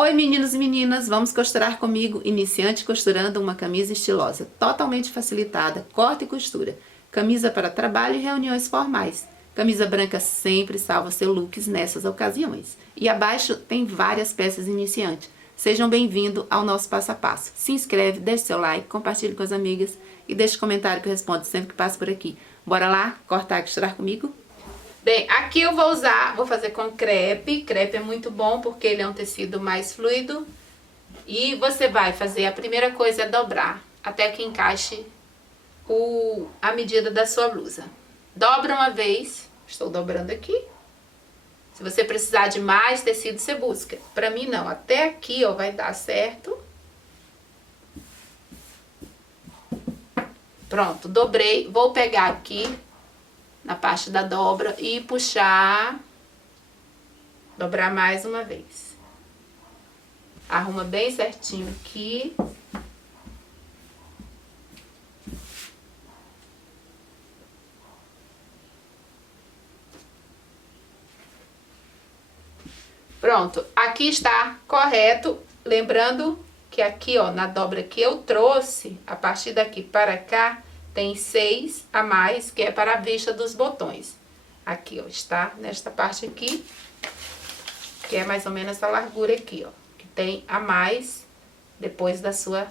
Oi meninos e meninas, vamos costurar comigo, iniciante costurando uma camisa estilosa, totalmente facilitada, corta e costura. Camisa para trabalho e reuniões formais. Camisa branca sempre salva seus looks nessas ocasiões. E abaixo tem várias peças iniciantes. Sejam bem-vindos ao nosso passo a passo. Se inscreve, deixe seu like, compartilhe com as amigas e deixe comentário que eu respondo sempre que passo por aqui. Bora lá cortar e costurar comigo? Bem, aqui eu vou fazer com crepe. Crepe é muito bom porque ele é um tecido mais fluido. E você vai fazer, a primeira coisa é dobrar até que encaixe a medida da sua blusa. Dobra uma vez, estou dobrando aqui. Se você precisar de mais tecido, você busca. Pra mim não, até aqui ó, vai dar certo. Pronto, dobrei. Vou pegar aqui na parte da dobra e puxar, dobrar mais uma vez. Arruma bem certinho aqui. Pronto, aqui está correto. Lembrando que aqui, ó, na dobra que eu trouxe, a partir daqui para cá, tem 6 a mais, que é para a vista dos botões. Aqui, ó, está nesta parte aqui, que é mais ou menos essa largura aqui, ó, que tem a mais depois da sua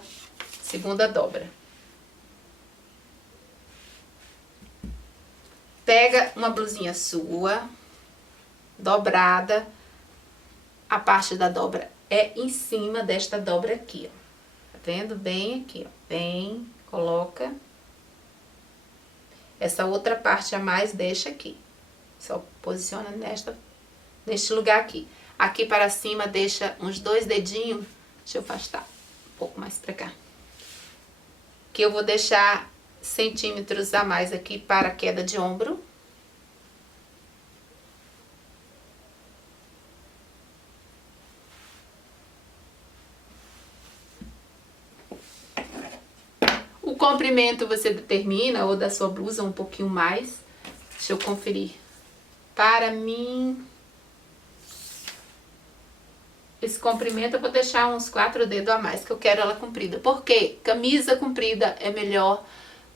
segunda dobra. Pega uma blusinha sua, dobrada, a parte da dobra é em cima desta dobra aqui, ó. Tá vendo? Bem aqui, ó. Bem, coloca. Essa outra parte a mais deixa aqui. Só posiciona neste lugar aqui. Aqui para cima deixa uns 2 dedinhos. Deixa eu afastar um pouco mais pra cá. Que eu vou deixar centímetros a mais aqui para a queda de ombro. O comprimento você determina, ou da sua blusa um pouquinho mais. Deixa eu conferir. Para mim, esse comprimento eu vou deixar uns 4 dedos a mais, que eu quero ela comprida. Por quê? Camisa comprida é melhor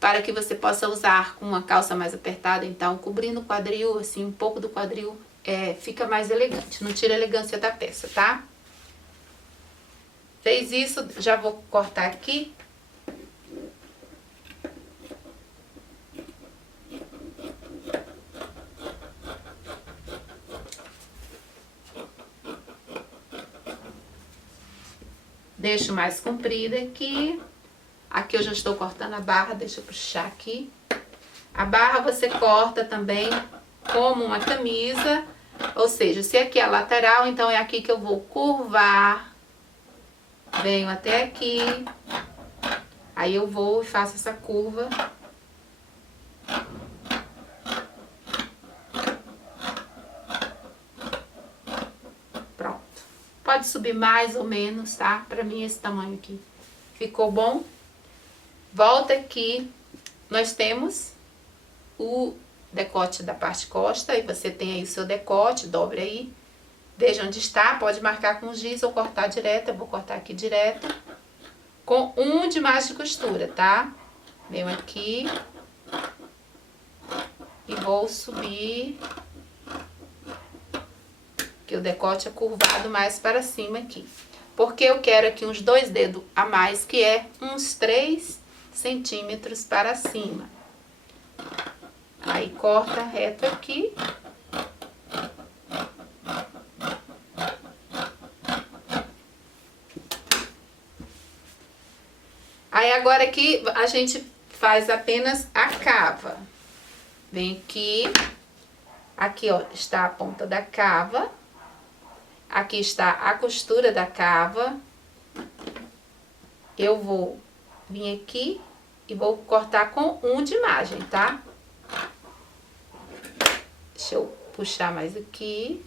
para que você possa usar com uma calça mais apertada. Então, cobrindo o quadril, assim, um pouco do quadril, fica mais elegante. Não tira a elegância da peça, tá? Fez isso, já vou cortar aqui. Deixo mais comprida aqui. Aqui eu já estou cortando a barra, deixa eu puxar aqui. A barra você corta também como uma camisa. Ou seja, se aqui é a lateral, então é aqui que eu vou curvar. Venho até aqui. Aí eu vou e faço essa curva. Pode subir mais ou menos, tá? Pra mim esse tamanho aqui ficou bom. Volta aqui, nós temos o decote da parte costa, e você tem aí o seu decote, dobre aí. Veja onde está, pode marcar com giz ou cortar direto, eu vou cortar aqui direto. Com um de mais de costura, tá? Venho aqui e vou subir. Que o decote é curvado mais para cima aqui. Porque eu quero aqui uns 2 dedos a mais, que é uns 3 centímetros para cima. Aí corta reto aqui. Aí agora aqui a gente faz apenas a cava. Vem aqui. Aqui ó, está a ponta da cava. Aqui está a costura da cava. Eu vou vir aqui e vou cortar com um de margem, tá? Deixa eu puxar mais aqui.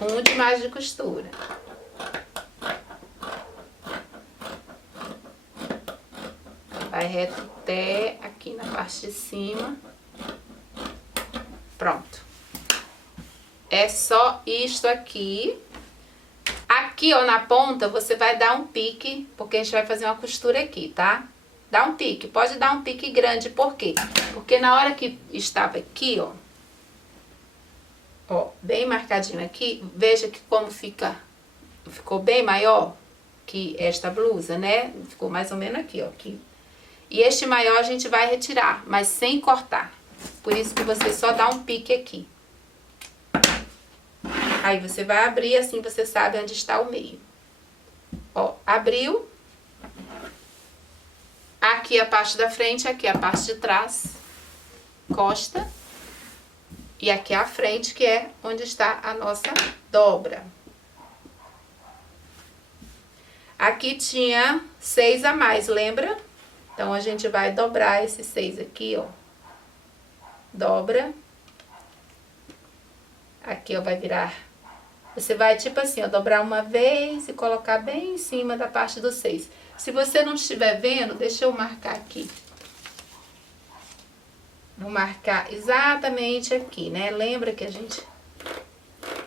Um de margem de costura. Vai reto até aqui na parte de cima. Pronto. É só isto aqui. Aqui, ó, na ponta, você vai dar um pique, porque a gente vai fazer uma costura aqui, tá? Dá um pique, pode dar um pique grande, por quê? Porque na hora que estava aqui, ó, bem marcadinho aqui, veja que como ficou bem maior que esta blusa, né? Ficou mais ou menos aqui, ó, aqui. E este maior a gente vai retirar, mas sem cortar. Por isso que você só dá um pique aqui. Aí você vai abrir, assim você sabe onde está o meio. Ó, abriu. Aqui a parte da frente, aqui a parte de trás. Costa. E aqui a frente, que é onde está a nossa dobra. Aqui tinha 6 a mais, lembra? Então, a gente vai dobrar esses 6 aqui, ó. Dobra. Aqui, ó, vai virar. Você vai, tipo assim, ó, dobrar uma vez e colocar bem em cima da parte do 6. Se você não estiver vendo, deixa eu marcar aqui. Vou marcar exatamente aqui, né? Lembra que a gente...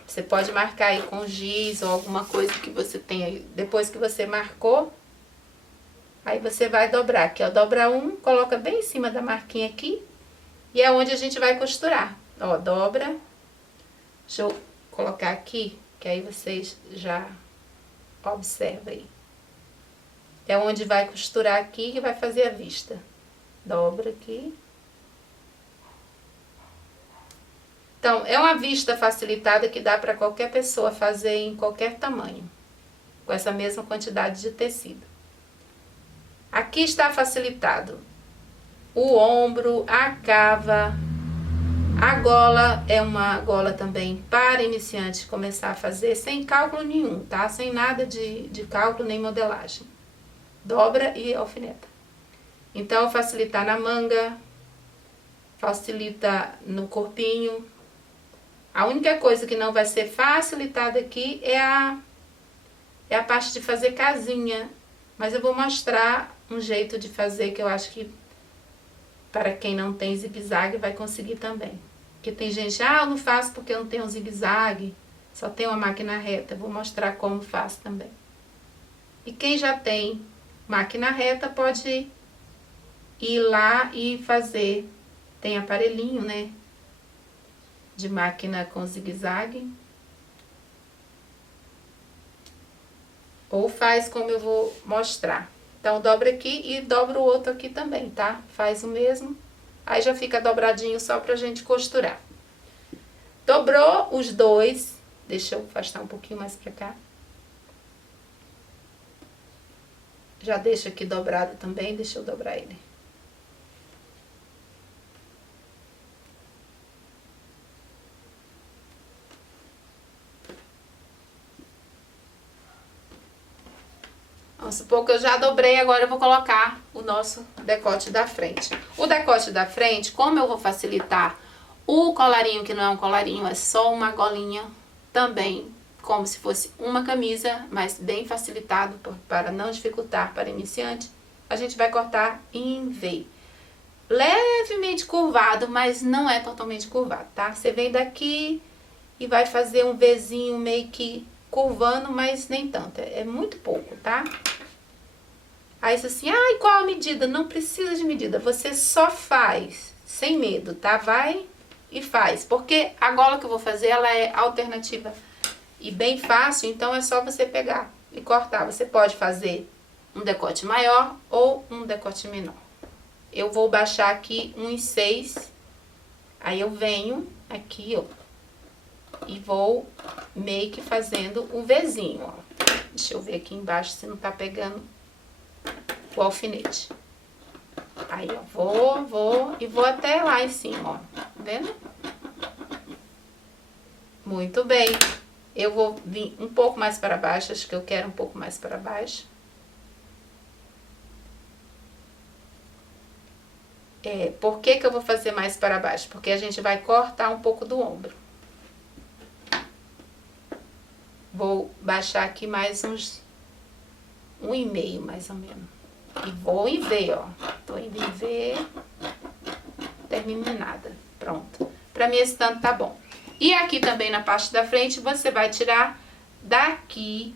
Você pode marcar aí com giz ou alguma coisa que você tenha. Depois que você marcou, aí você vai dobrar. Aqui, ó, dobra um, coloca bem em cima da marquinha aqui. E é onde a gente vai costurar. Ó, dobra. Deixa eu colocar aqui, que aí vocês já observam aí. É onde vai costurar aqui que vai fazer a vista. Dobra aqui. Então, é uma vista facilitada que dá para qualquer pessoa fazer em qualquer tamanho, com essa mesma quantidade de tecido. Aqui está facilitado o ombro, a cava, a gola é uma gola também para iniciante começar a fazer sem cálculo nenhum, tá? Sem nada de cálculo nem modelagem. Dobra e alfineta. Então, facilitar na manga, facilita no corpinho. A única coisa que não vai ser facilitada aqui é a parte de fazer casinha. Mas eu vou mostrar um jeito de fazer que eu acho que para quem não tem zigue-zague vai conseguir também. Porque tem gente, eu não faço porque eu não tenho zigue-zague, só tenho uma máquina reta. Eu vou mostrar como faz também. E quem já tem máquina reta pode ir lá e fazer. Tem aparelhinho, né? De máquina com zigue-zague. Ou faz como eu vou mostrar. Então, dobra aqui e dobra o outro aqui também, tá? Faz o mesmo. Aí já fica dobradinho só pra gente costurar. Dobrou os dois. Deixa eu afastar um pouquinho mais pra cá. Já deixa aqui dobrado também. Deixa eu dobrar ele. Vamos supor que eu já dobrei, agora eu vou colocar o nosso decote da frente. O decote da frente, como eu vou facilitar o colarinho, que não é um colarinho, é só uma golinha, também como se fosse uma camisa, mas bem facilitado para não dificultar para iniciante, a gente vai cortar em V. Levemente curvado, mas não é totalmente curvado, tá? Você vem daqui e vai fazer um Vzinho meio que curvando, mas nem tanto, é muito pouco, tá? Aí você assim, e qual a medida? Não precisa de medida, você só faz, sem medo, tá? Vai e faz, porque a gola que eu vou fazer, ela é alternativa e bem fácil, então é só você pegar e cortar. Você pode fazer um decote maior ou um decote menor. Eu vou baixar aqui uns 6, aí eu venho aqui, ó, e vou meio que fazendo um Vzinho, ó. Deixa eu ver aqui embaixo se não tá pegando o alfinete. Aí, ó, vou e vou até lá em cima, ó. Tá vendo? Muito bem. Eu vou vir um pouco mais para baixo, acho que eu quero um pouco mais para baixo. Por que que eu vou fazer mais para baixo? Porque a gente vai cortar um pouco do ombro. Vou baixar aqui mais uns 1,5 mais ou menos. E vou em V, ó. Tô indo em V. Terminada. Pronto. Pra mim esse tanto tá bom. E aqui também na parte da frente, você vai tirar daqui,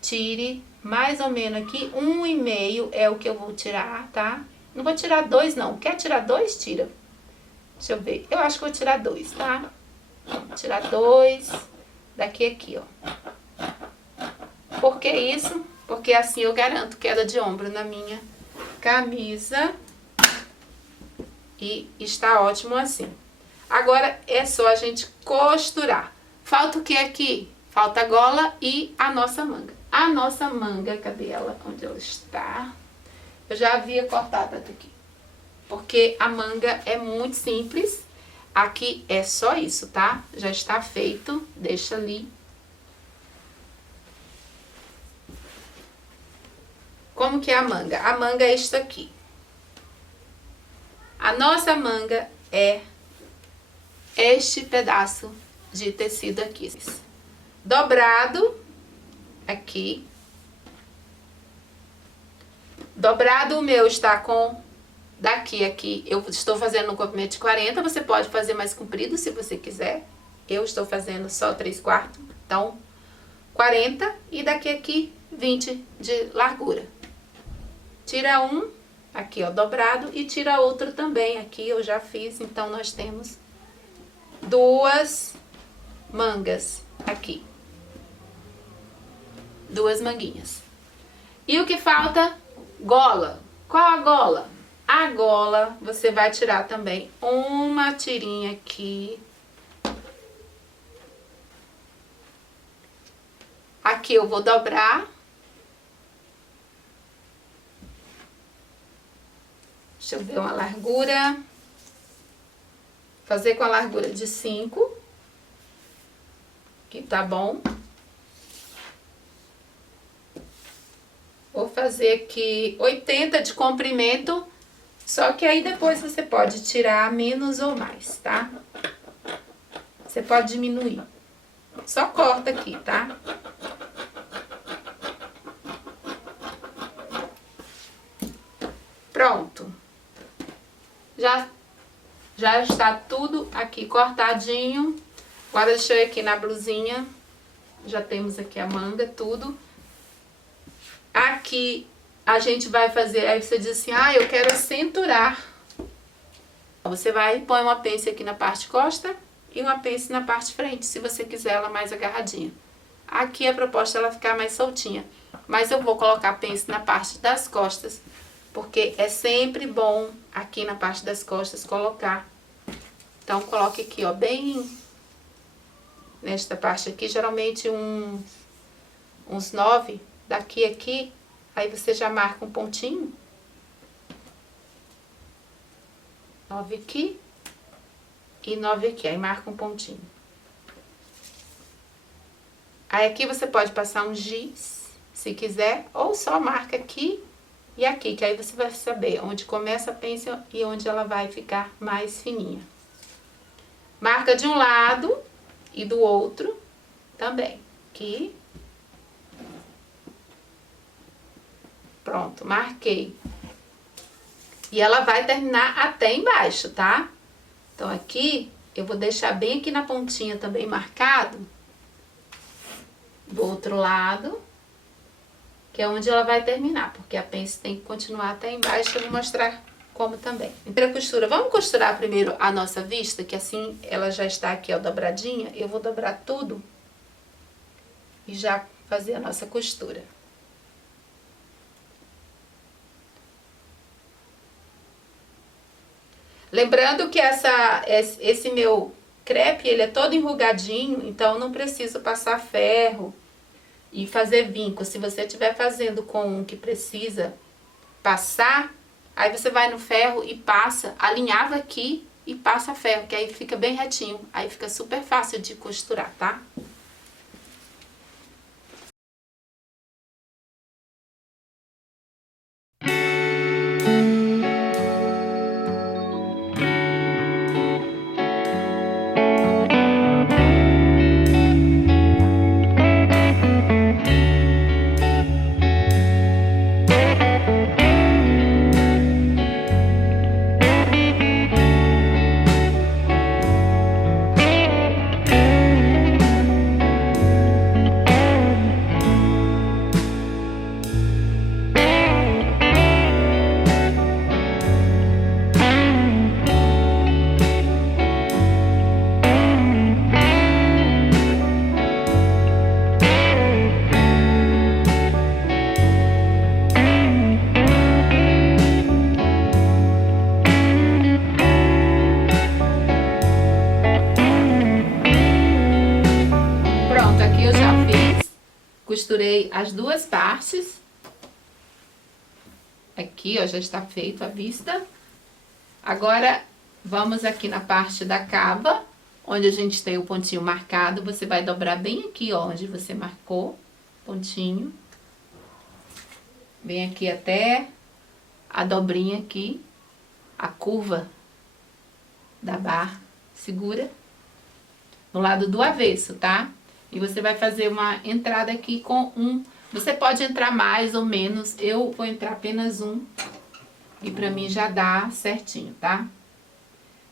tire mais ou menos aqui, 1,5 é o que eu vou tirar, tá? Não vou tirar 2 não, quer tirar 2, tira. Deixa eu ver, eu acho que vou tirar 2, tá? Vou tirar 2 daqui aqui, ó. Por que isso? Porque assim eu garanto queda de ombro na minha camisa. E está ótimo assim. Agora é só a gente costurar. Falta o que aqui? Falta a gola e a nossa manga. A nossa manga, cadê ela? Onde ela está? Eu já havia cortado aqui. Porque a manga é muito simples. Aqui é só isso, tá? Já está feito. Deixa ali. Como que é a manga? A manga é isto aqui. A nossa manga é este pedaço de tecido aqui. Dobrado aqui. Dobrado o meu está com daqui aqui. Eu estou fazendo no comprimento de 40. Você pode fazer mais comprido se você quiser. Eu estou fazendo só 3/4. Então, 40 e daqui aqui 20 de largura. Tira um, aqui ó, dobrado, e tira outro também. Aqui eu já fiz, então nós temos 2 mangas aqui. 2 manguinhas. E o que falta? Gola. Qual a gola? A gola, você vai tirar também uma tirinha aqui. Aqui eu vou dobrar. Deixa eu ver uma largura. Fazer com a largura de 5. Que tá bom. Vou fazer aqui 80 de comprimento. Só que aí depois você pode tirar menos ou mais, tá? Você pode diminuir. Só corta aqui, tá? Pronto. Já está tudo aqui cortadinho. Agora deixa eu ir aqui na blusinha. Já temos aqui a manga, tudo. Aqui a gente vai fazer, aí você diz assim, ah, eu quero cinturar. Você vai e põe uma pence aqui na parte costa e uma pence na parte frente, se você quiser ela mais agarradinha. Aqui a proposta é ela ficar mais soltinha, mas eu vou colocar a pence na parte das costas, porque é sempre bom aqui na parte das costas colocar. Então, coloque aqui, ó, bem nesta parte aqui, geralmente uns 9 daqui a aqui. Aí você já marca um pontinho. 9 aqui e 9 aqui. Aí marca um pontinho. Aí aqui você pode passar um giz, se quiser, ou só marca aqui e aqui, que aí você vai saber onde começa a pence e onde ela vai ficar mais fininha. Marca de um lado e do outro também. Aqui. Pronto, marquei. E ela vai terminar até embaixo, tá? Então, aqui, eu vou deixar bem aqui na pontinha também marcado. Do outro lado, que é onde ela vai terminar, porque a pence tem que continuar até embaixo. Eu vou mostrar como também. Primeira costura, vamos costurar primeiro a nossa vista, que assim ela já está aqui, ó, dobradinha. Eu vou dobrar tudo e já fazer a nossa costura. Lembrando que esse meu crepe, ele é todo enrugadinho, então não preciso passar ferro e fazer vinco. Se você estiver fazendo com um que precisa passar, aí você vai no ferro e passa, alinhava aqui e passa ferro, que aí fica bem retinho. Aí fica super fácil de costurar, tá? costurei as duas partes. Aqui, ó, já está feito à vista. Agora, vamos aqui na parte da cava, onde a gente tem o pontinho marcado. Você vai dobrar bem aqui, ó, onde você marcou, pontinho. Vem aqui até a dobrinha aqui, a curva da barra. Segura no lado do avesso, tá? E você vai fazer uma entrada aqui com um... Você pode entrar mais ou menos, eu vou entrar apenas um. E pra mim já dá certinho, tá?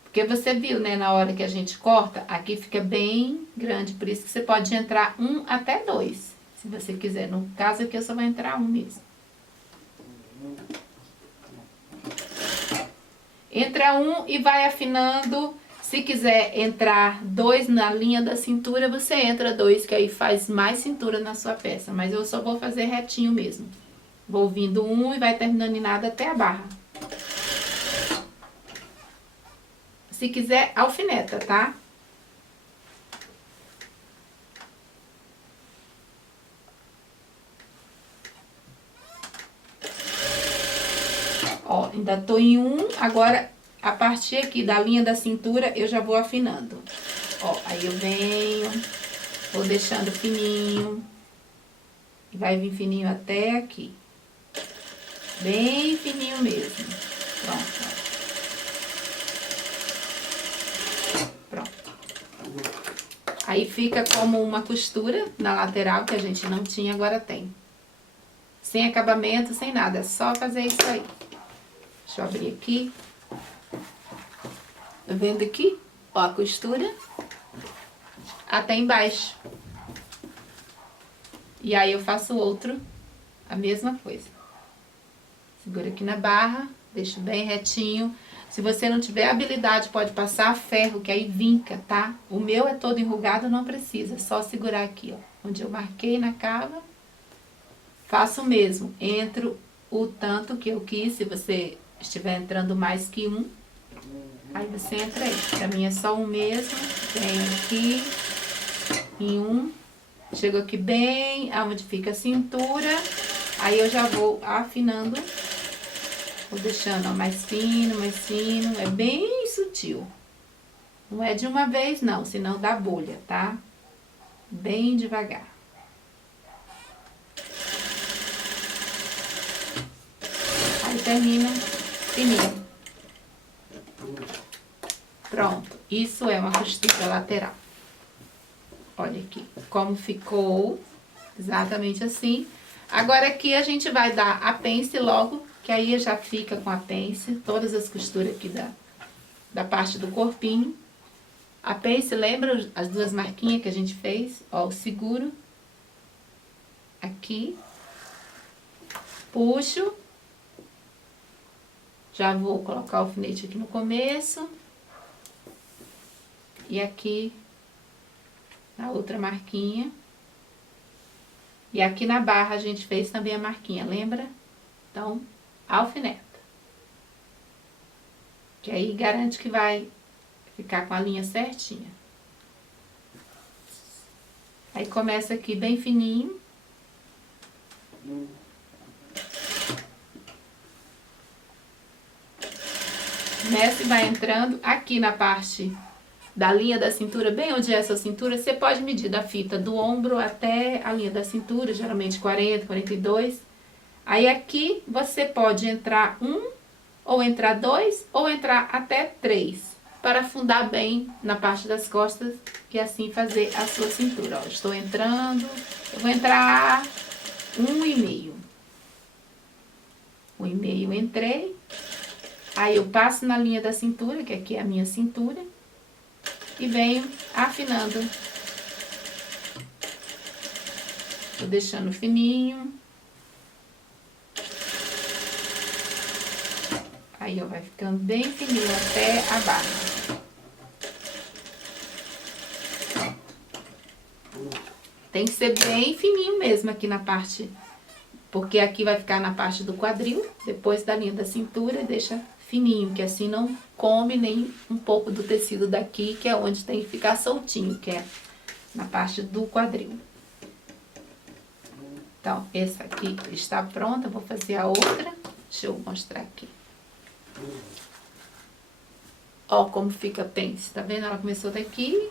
Porque você viu, né, na hora que a gente corta, aqui fica bem grande. Por isso que você pode entrar um até dois, se você quiser. No caso aqui eu só vou entrar um mesmo. Entra um e vai afinando. Se quiser entrar dois na linha da cintura, você entra dois, que aí faz mais cintura na sua peça. Mas eu só vou fazer retinho mesmo. Vou vindo um e vai terminando em nada até a barra. Se quiser, alfineta, tá? Ó, ainda tô em um, agora a partir aqui da linha da cintura eu já vou afinando. Ó, aí eu venho, vou deixando fininho, e vai vir fininho até aqui. Bem fininho mesmo. Pronto, ó. Pronto. Aí fica como uma costura na lateral, que a gente não tinha, agora tem. Sem acabamento, sem nada, é só fazer isso aí. Deixa eu abrir aqui. Tá vendo aqui? Ó, a costura. Até embaixo. E aí eu faço outro, a mesma coisa. Segura aqui na barra, deixo bem retinho. Se você não tiver habilidade, pode passar ferro, que aí vinca, tá? O meu é todo enrugado, não precisa. É só segurar aqui, ó. Onde eu marquei na cava. Faço o mesmo. Entro o tanto que eu quis, se você estiver entrando mais que um. Aí você entra aí. Pra mim é só um mesmo. Venho aqui em um. Chego aqui bem aonde fica a cintura. Aí eu já vou afinando. Vou deixando, ó, mais fino, mais fino. É bem sutil. Não é de uma vez, não. Senão dá bolha, tá? Bem devagar. Aí termina fininho. Pronto. Isso é uma costura lateral. Olha aqui como ficou. Exatamente assim. Agora aqui a gente vai dar a pence logo, que aí já fica com a pence, todas as costuras aqui da parte do corpinho. A pence, lembra as duas marquinhas que a gente fez? Ó, o seguro. Aqui. Puxo. Já vou colocar o alfinete aqui no começo. E aqui, na outra marquinha. E aqui na barra a gente fez também a marquinha, lembra? Então, alfineta. Que aí garante que vai ficar com a linha certinha. Aí começa aqui bem fininho. Começa e vai entrando aqui na parte da linha da cintura, bem onde é essa cintura, você pode medir da fita do ombro até a linha da cintura, geralmente 40, 42. Aí aqui você pode entrar um, ou entrar dois, ou entrar até três, para afundar bem na parte das costas e assim fazer a sua cintura. Ó, estou entrando, eu vou entrar 1,5. 1,5 entrei, aí eu passo na linha da cintura, que aqui é a minha cintura, e venho afinando. Tô deixando fininho. Aí, ó, vai ficando bem fininho até a barra. Tem que ser bem fininho mesmo aqui na parte, porque aqui vai ficar na parte do quadril, depois da linha da cintura, deixa fininho, que assim não come nem um pouco do tecido daqui, que é onde tem que ficar soltinho, que é na parte do quadril. Então, essa aqui está pronta, eu vou fazer a outra. Deixa eu mostrar aqui. Ó como fica a pence, tá vendo? Ela começou daqui,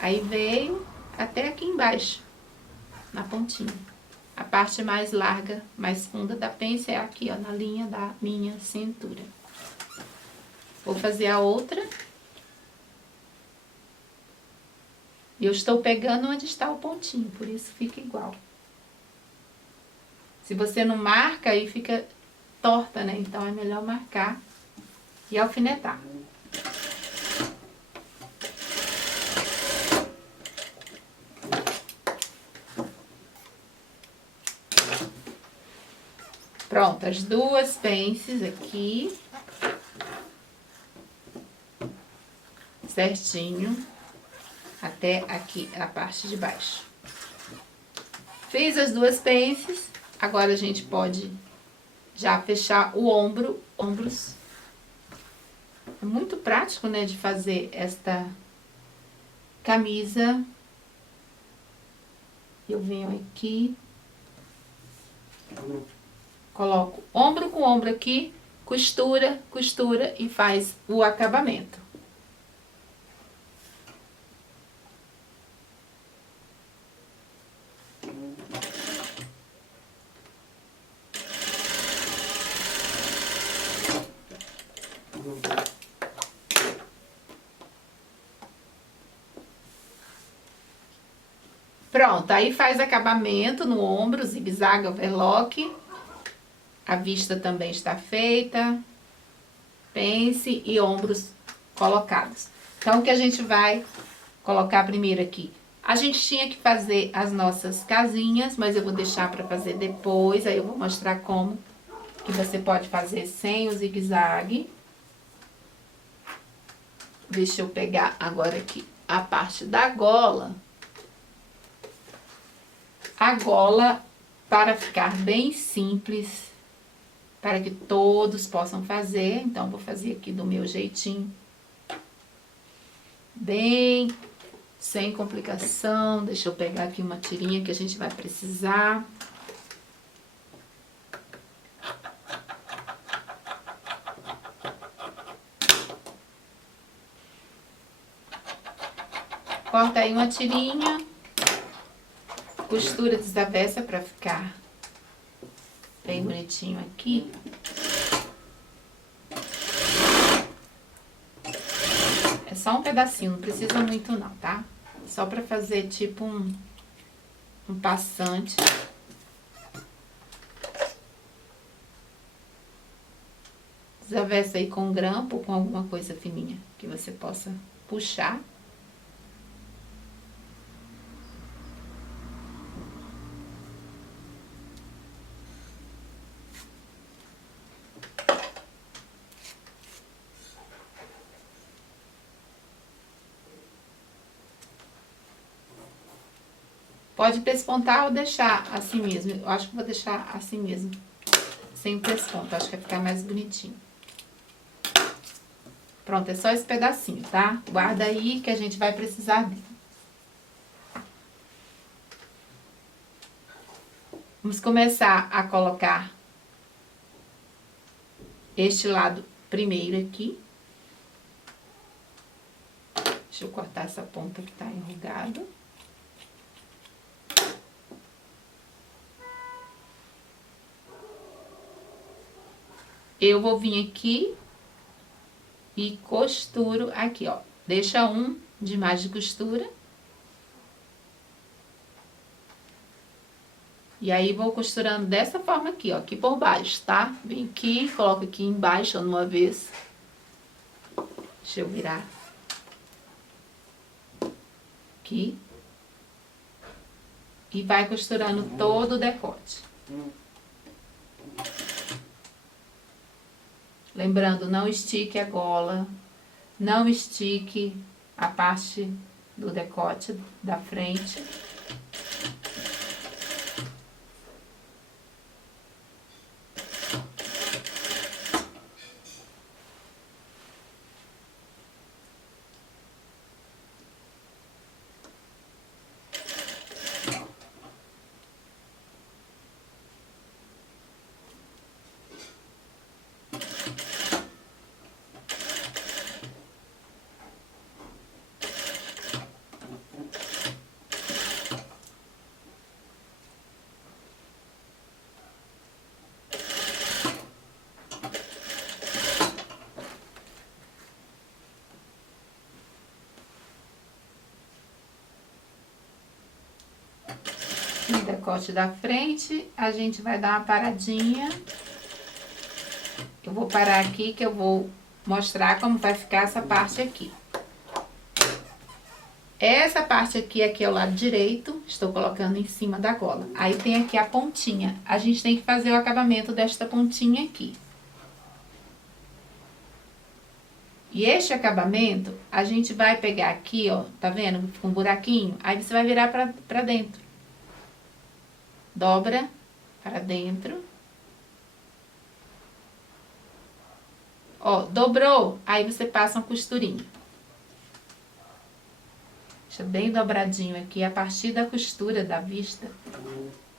aí veio até aqui embaixo, na pontinha. A parte mais larga, mais funda da pence é aqui, ó, na linha da minha cintura. Vou fazer a outra. E eu estou pegando onde está o pontinho, por isso fica igual. Se você não marca, aí fica torta, né? Então é melhor marcar e alfinetar. Pronto, as duas pences aqui. Certinho. Até aqui, a parte de baixo. Fiz as duas pences. Agora a gente pode já fechar o ombros. É muito prático, né, de fazer esta camisa. Eu venho aqui. Coloco ombro com ombro aqui, costura, costura e faz o acabamento. Pronto, aí faz acabamento no ombro, zigue-zague, overlock. A vista também está feita. Pence e ombros colocados. Então, o que a gente vai colocar primeiro aqui? A gente tinha que fazer as nossas casinhas, mas eu vou deixar para fazer depois. Aí eu vou mostrar como que você pode fazer sem o zigue-zague. Deixa eu pegar agora aqui a parte da gola. A gola, para ficar bem simples, para que todos possam fazer, então vou fazer aqui do meu jeitinho. Bem, sem complicação. Deixa eu pegar aqui uma tirinha que a gente vai precisar. Corta aí uma tirinha. Costura desavessa para ficar bem bonitinho aqui. É só um pedacinho, não precisa muito não, tá? Só para fazer tipo um passante. Desavessa aí com grampo ou com alguma coisa fininha que você possa puxar. Pode pespontar ou deixar assim mesmo. Eu acho que vou deixar assim mesmo, sem pesponto. Acho que vai ficar mais bonitinho. Pronto, é só esse pedacinho, tá? Guarda aí que a gente vai precisar dele. Vamos começar a colocar este lado primeiro aqui. Deixa eu cortar essa ponta que tá enrugada. Eu vou vir aqui e costuro aqui, ó. Deixa um de mais de costura. E aí, vou costurando dessa forma aqui, ó, aqui por baixo, tá? Vem aqui, coloco aqui embaixo, ó, numa vez. Deixa eu virar. Aqui. E vai costurando todo o decote. Lembrando, não estique a gola, não estique a parte do decote da frente. No decote da frente, a gente vai dar uma paradinha. Eu vou parar aqui que eu vou mostrar como vai ficar essa parte aqui. Essa parte aqui é o lado direito, estou colocando em cima da gola. Aí tem aqui a pontinha. A gente tem que fazer o acabamento desta pontinha aqui. E este acabamento, a gente vai pegar aqui, ó, tá vendo? Fica um buraquinho. Aí você vai virar pra dentro. Dobra para dentro. Ó, dobrou, aí você passa uma costurinha. Deixa bem dobradinho aqui, a partir da costura da vista.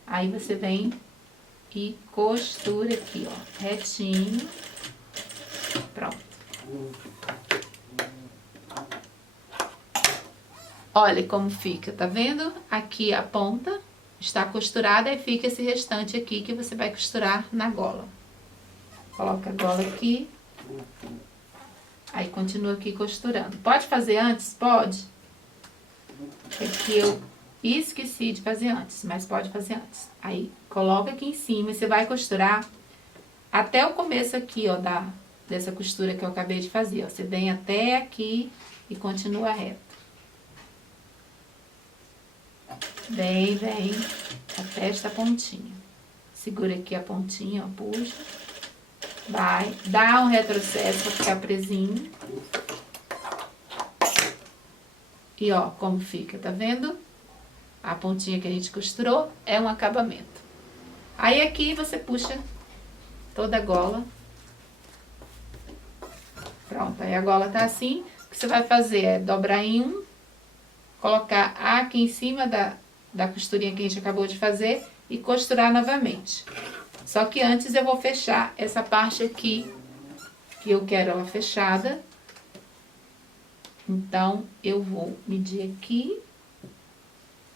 Aí você vem e costura aqui, ó, retinho. Pronto. Olha como fica, tá vendo? Aqui a ponta está costurada e fica esse restante aqui que você vai costurar na gola. Coloca a gola aqui. Aí continua aqui costurando. Pode fazer antes? Pode. É que eu esqueci de fazer antes, mas pode fazer antes. Aí coloca aqui em cima e você vai costurar até o começo aqui, ó, dessa costura que eu acabei de fazer, ó. Você vem até aqui e continua reto. Vem até esta pontinha. Segura aqui a pontinha, ó, puxa. Vai, dá um retrocesso pra ficar presinho. E ó, como fica, tá vendo? A pontinha que a gente costurou é um acabamento. Aí aqui você puxa toda a gola. Pronto, aí a gola tá assim. O que você vai fazer é dobrar em um, colocar aqui em cima da costurinha que a gente acabou de fazer e costurar novamente. Só que antes eu vou fechar essa parte aqui, que eu quero ela fechada. Então, eu vou medir aqui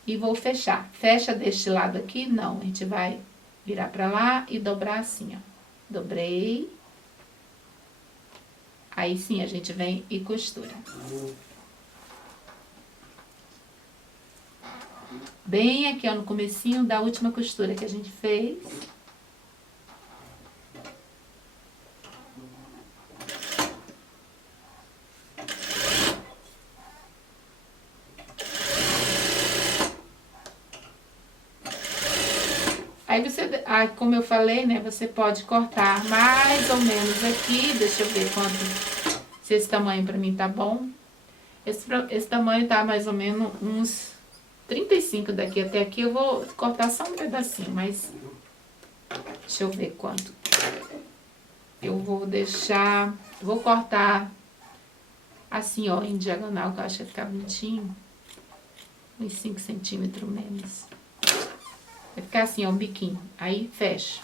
e vou fechar. Fecha deste lado aqui? Não, a gente vai virar pra lá e dobrar assim, ó. Dobrei. Aí sim, a gente vem e costura. Bem aqui, ó, no comecinho da última costura que a gente fez. Aí você, como eu falei, né, você pode cortar mais ou menos aqui, deixa eu ver quanto, se esse tamanho pra mim tá bom. Esse tamanho tá mais ou menos uns 35 daqui até aqui, eu vou cortar só um pedacinho, mas deixa eu ver quanto. Eu vou deixar, vou cortar assim, ó, em diagonal, que eu acho que vai ficar bonitinho. Uns 5 centímetros menos. Vai ficar assim, ó, um biquinho. Aí, fecha.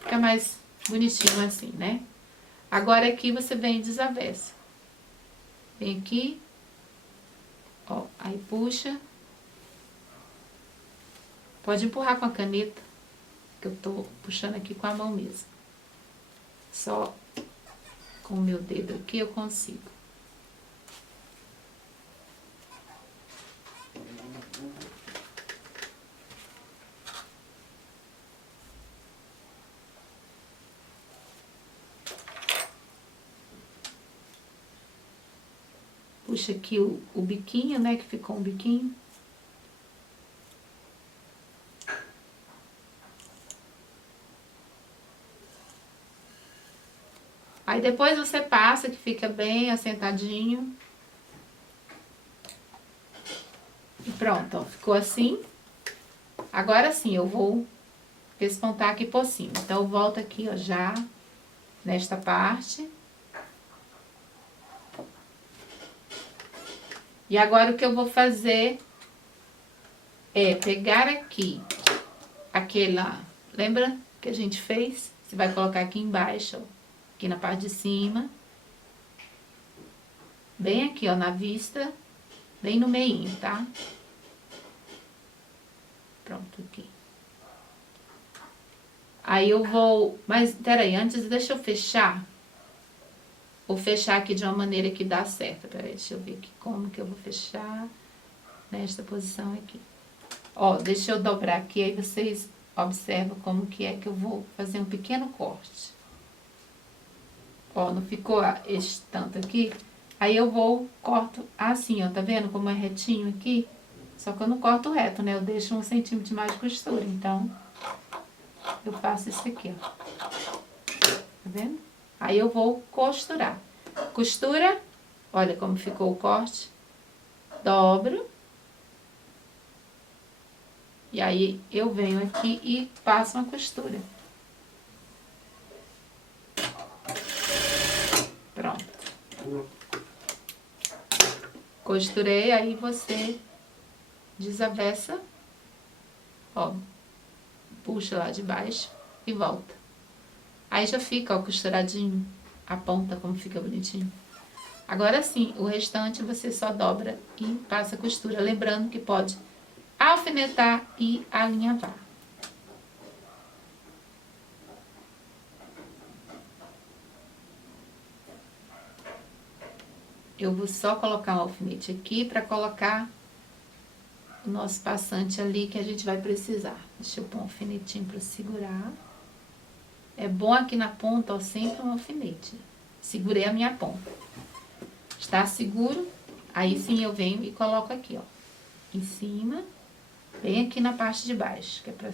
Fica mais bonitinho assim, né? Agora aqui você vem e desavessa. Vem aqui. Ó, aí puxa. Pode empurrar com a caneta, que eu tô puxando aqui com a mão mesmo. Só com o meu dedo aqui eu consigo. Puxa aqui o biquinho, né, que ficou um biquinho. Aí depois você passa, que fica bem assentadinho. E pronto, ó, ficou assim. Agora sim, eu vou pespontar aqui por cima. Então, eu volto aqui, ó, já, nesta parte. E agora, o que eu vou fazer é pegar aqui, aquela, lembra que a gente fez? Você vai colocar aqui embaixo, ó, aqui na parte de cima. Bem aqui, ó, na vista, bem no meinho, tá? Pronto, aqui. Aí eu vou, mas peraí, antes deixa eu fechar Vou fechar aqui de uma maneira que dá certo. Peraí, deixa eu ver aqui como que eu vou fechar nesta posição aqui. Ó, deixa eu dobrar aqui, aí vocês observam como que é que eu vou fazer um pequeno corte. Ó, não ficou este tanto aqui? Aí eu vou, corto assim, ó, tá vendo como é retinho aqui? Só que eu não corto reto, né? Eu deixo 1 centímetro de mais de costura, então eu faço isso aqui, ó. Tá vendo? Aí eu vou costurar. Costura, olha como ficou o corte. Dobro. E aí eu venho aqui e passo uma costura. Pronto. Costurei, aí você desavessa, ó, puxa lá de baixo e volta. Aí já fica, ó, costuradinho, a ponta como fica bonitinho. Agora sim, o restante você só dobra e passa a costura, lembrando que pode alfinetar e alinhavar. Eu vou só colocar um alfinete aqui para colocar o nosso passante ali que a gente vai precisar. Deixa eu pôr um alfinetinho para segurar. É bom aqui na ponta, ó, sempre um alfinete. Segurei a minha ponta. Está seguro? Aí sim eu venho e coloco aqui, ó, em cima, bem aqui na parte de baixo, que é para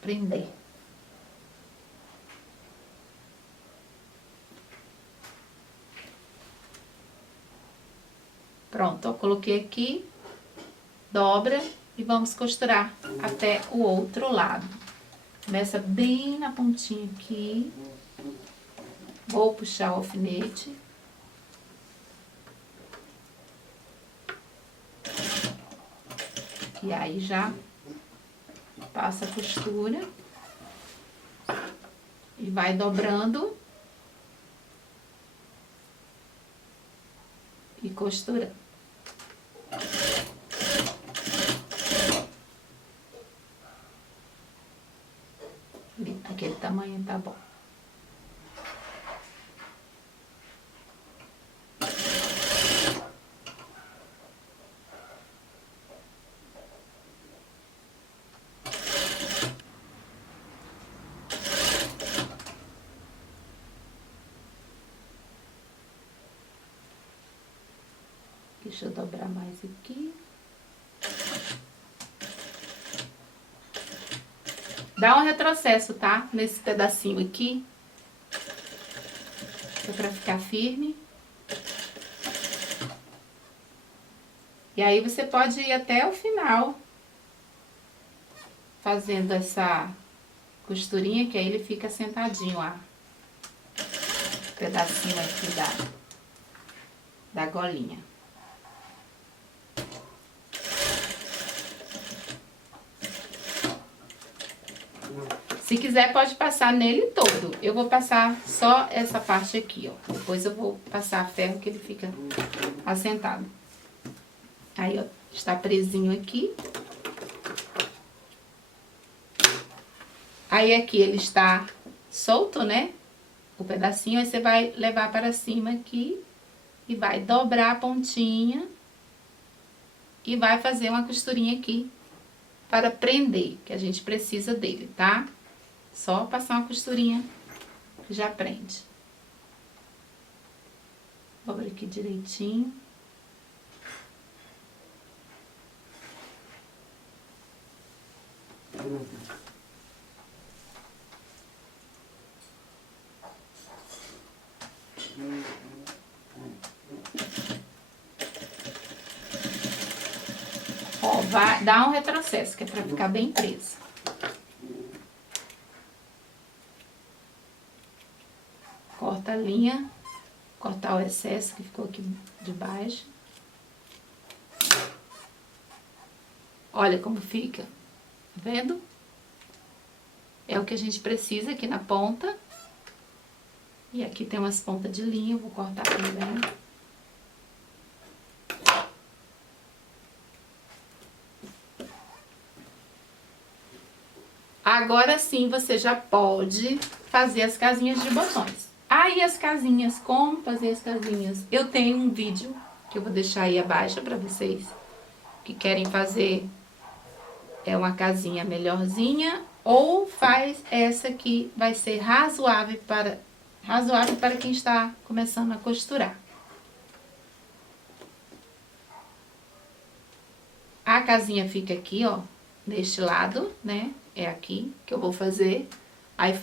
prender. Pronto, ó, coloquei aqui, dobra e vamos costurar até o outro lado. Começa bem na pontinha aqui. Vou puxar o alfinete. E aí já passa a costura. E vai dobrando. E costurando. Aquele tamanho tá bom. Deixa eu dobrar mais aqui. Dá um retrocesso, tá? Nesse pedacinho aqui. É pra ficar firme. E aí você pode ir até o final. Fazendo essa costurinha, que aí ele fica sentadinho, ó. Pedacinho aqui da golinha. Se quiser, pode passar nele todo. Eu vou passar só essa parte aqui, ó. Depois eu vou passar ferro que ele fica assentado. Aí, ó, está presinho aqui. Aí aqui ele está solto, né? O pedacinho, aí você vai levar para cima aqui e vai dobrar a pontinha e vai fazer uma costurinha aqui para prender, que a gente precisa dele, tá? Só passar uma costurinha que já prende. Dobra aqui direitinho. Ó, vai dar um retrocesso, que é pra ficar bem preso. Corta a linha, cortar o excesso que ficou aqui de baixo. Olha como fica, tá vendo? É o que a gente precisa aqui na ponta. E aqui tem umas pontas de linha, eu vou cortar também. Agora sim, você já pode fazer as casinhas de botões. Aí as casinhas, como fazer as casinhas? Eu tenho um vídeo que eu vou deixar aí abaixo para vocês que querem fazer uma casinha melhorzinha, ou faz essa que vai ser razoável para quem está começando a costurar. A casinha fica aqui, ó, deste lado, né? É aqui que eu vou fazer. Aí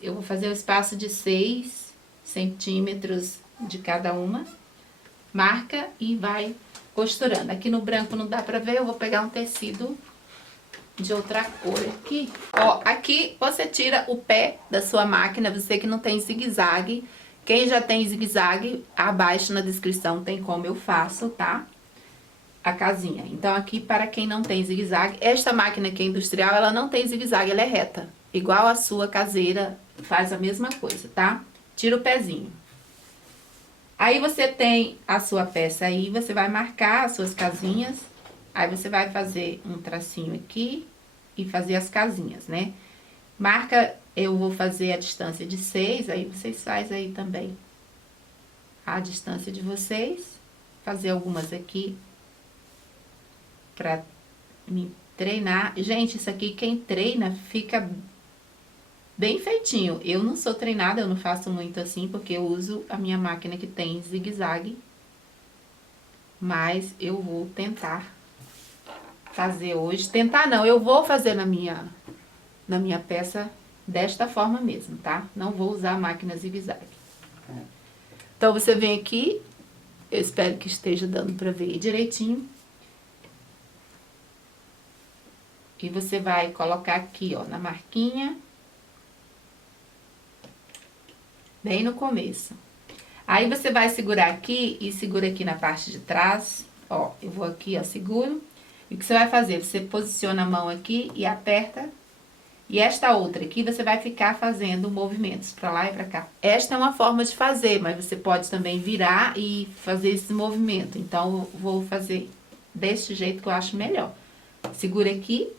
eu vou fazer o espaço de 6 centímetros de cada uma. Marca e vai costurando. Aqui no branco não dá pra ver, eu vou pegar um tecido de outra cor aqui. Ó, aqui você tira o pé da sua máquina, você que não tem zigue-zague. Quem já tem zigue-zague, abaixo na descrição tem como eu faço, tá? A casinha. Então, aqui, para quem não tem zigue-zague, esta máquina aqui industrial, ela não tem zigue-zague, ela é reta. Igual a sua caseira, faz a mesma coisa, tá? Tira o pezinho. Aí, você tem a sua peça aí, você vai marcar as suas casinhas. Aí, você vai fazer um tracinho aqui e fazer as casinhas, né? Marca, eu vou fazer a distância de 6, aí vocês fazem aí também a distância de vocês. Fazer algumas aqui pra me treinar. Gente, isso aqui, quem treina, fica bem feitinho. Eu não sou treinada, eu não faço muito assim, porque eu uso a minha máquina que tem zigue-zague. Mas eu vou tentar fazer hoje. Tentar não, eu vou fazer na minha peça desta forma mesmo, tá? Não vou usar a máquina zigue-zague. Então, você vem aqui, eu espero que esteja dando pra ver direitinho. E você vai colocar aqui, ó, na marquinha. Bem no começo. Aí, você vai segurar aqui e segura aqui na parte de trás. Ó, eu vou aqui, ó, seguro. E o que você vai fazer? Você posiciona a mão aqui e aperta. E esta outra aqui, você vai ficar fazendo movimentos pra lá e pra cá. Esta é uma forma de fazer, mas você pode também virar e fazer esse movimento. Então, eu vou fazer desse jeito que eu acho melhor. Segura aqui.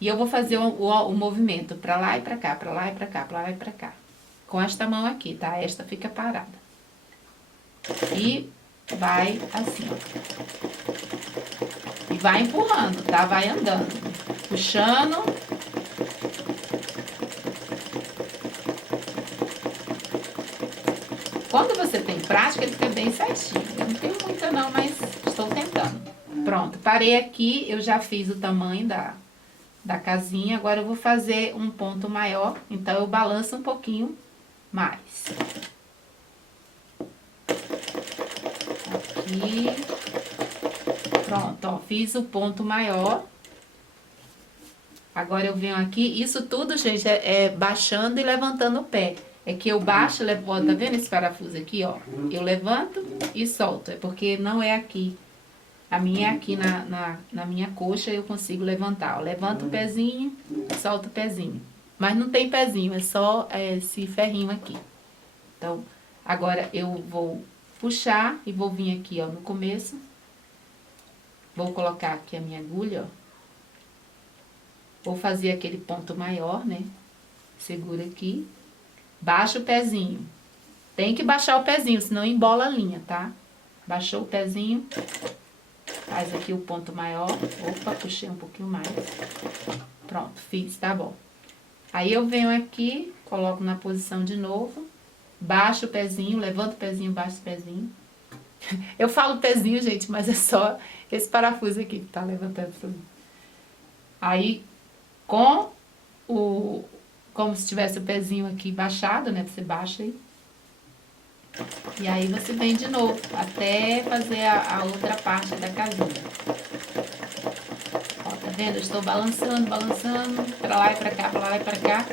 E eu vou fazer o movimento pra lá e pra cá, pra lá e pra cá, pra lá e pra cá. Com esta mão aqui, tá? Esta fica parada. E vai assim, ó. E vai empurrando, tá? Vai andando. Puxando. Quando você tem prática, ele fica bem certinho. Eu não tenho muita não, mas estou tentando. Pronto, parei aqui. Eu já fiz o tamanho da casinha, agora eu vou fazer um ponto maior, então eu balanço um pouquinho mais. Aqui, pronto, ó, fiz o ponto maior. Agora eu venho aqui, isso tudo, gente, é baixando e levantando o pé. É que eu baixo, ó, tá vendo esse parafuso aqui, ó? Eu levanto e solto, é porque não é aqui. A minha é aqui na minha coxa, eu consigo levantar. Ó, levanto o pezinho, solto o pezinho. Mas não tem pezinho, é só esse ferrinho aqui. Então, agora eu vou puxar e vou vir aqui, ó, no começo. Vou colocar aqui a minha agulha, ó. Vou fazer aquele ponto maior, né? Segura aqui. Baixa o pezinho. Tem que baixar o pezinho, senão embola a linha, tá? Baixou o pezinho. Faz aqui o ponto maior. Opa, puxei um pouquinho mais. Pronto, fiz, tá bom. Aí, eu venho aqui, coloco na posição de novo. Baixo o pezinho, levanto o pezinho, baixo o pezinho. Eu falo pezinho, gente, mas é só esse parafuso aqui que tá levantando pra mim. Aí, como se tivesse o pezinho aqui baixado, né? Você baixa aí. E aí, você vem de novo, até fazer a outra parte da casinha. Ó, tá vendo? Eu estou balançando, balançando, pra lá e pra cá, pra lá e pra cá.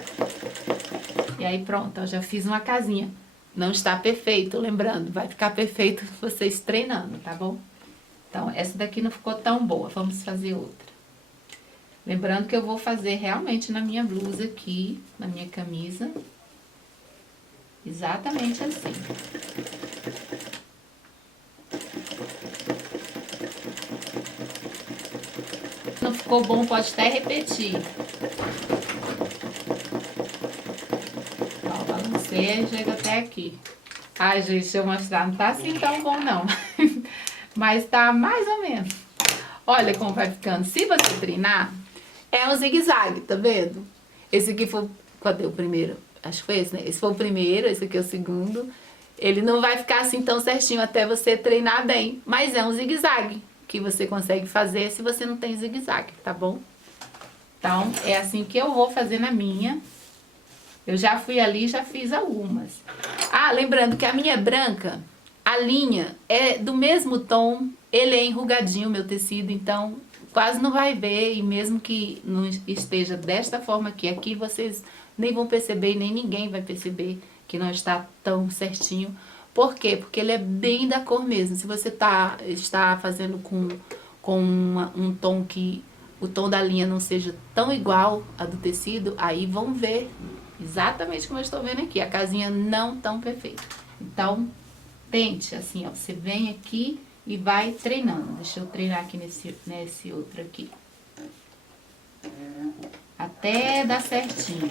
E aí, pronto, eu já fiz uma casinha. Não está perfeito, lembrando, vai ficar perfeito vocês treinando, tá bom? Então, essa daqui não ficou tão boa, vamos fazer outra. Lembrando que eu vou fazer realmente na minha blusa aqui, na minha camisa. Exatamente assim. Não ficou bom, pode até repetir. Ó, balançando. você chega até aqui. Ai, gente, deixa eu mostrar. Não tá assim tão bom, não. Mas tá mais ou menos. Olha como vai ficando. Se você treinar, é um zigue-zague, tá vendo? Esse aqui foi... Cadê o primeiro? Acho que foi esse, né? Esse foi o primeiro, esse aqui é o segundo. Ele não vai ficar assim tão certinho até você treinar bem. Mas é um zigue-zague que você consegue fazer se você não tem zigue-zague, tá bom? Então, é assim que eu vou fazer na minha. Eu já fui ali e já fiz algumas. Ah, lembrando que a minha é branca, a linha é do mesmo tom, ele é enrugadinho, meu tecido, então quase não vai ver. E mesmo que não esteja desta forma aqui vocês nem vão perceber, nem ninguém vai perceber que não está tão certinho. Por quê? Porque ele é bem da cor mesmo. Se você está fazendo com um tom que o tom da linha não seja tão igual a do tecido, aí vão ver exatamente como eu estou vendo aqui, a casinha não tão perfeita. Então, tente assim, ó, você vem aqui e vai treinando. Deixa eu treinar aqui nesse outro aqui. Até dar certinho.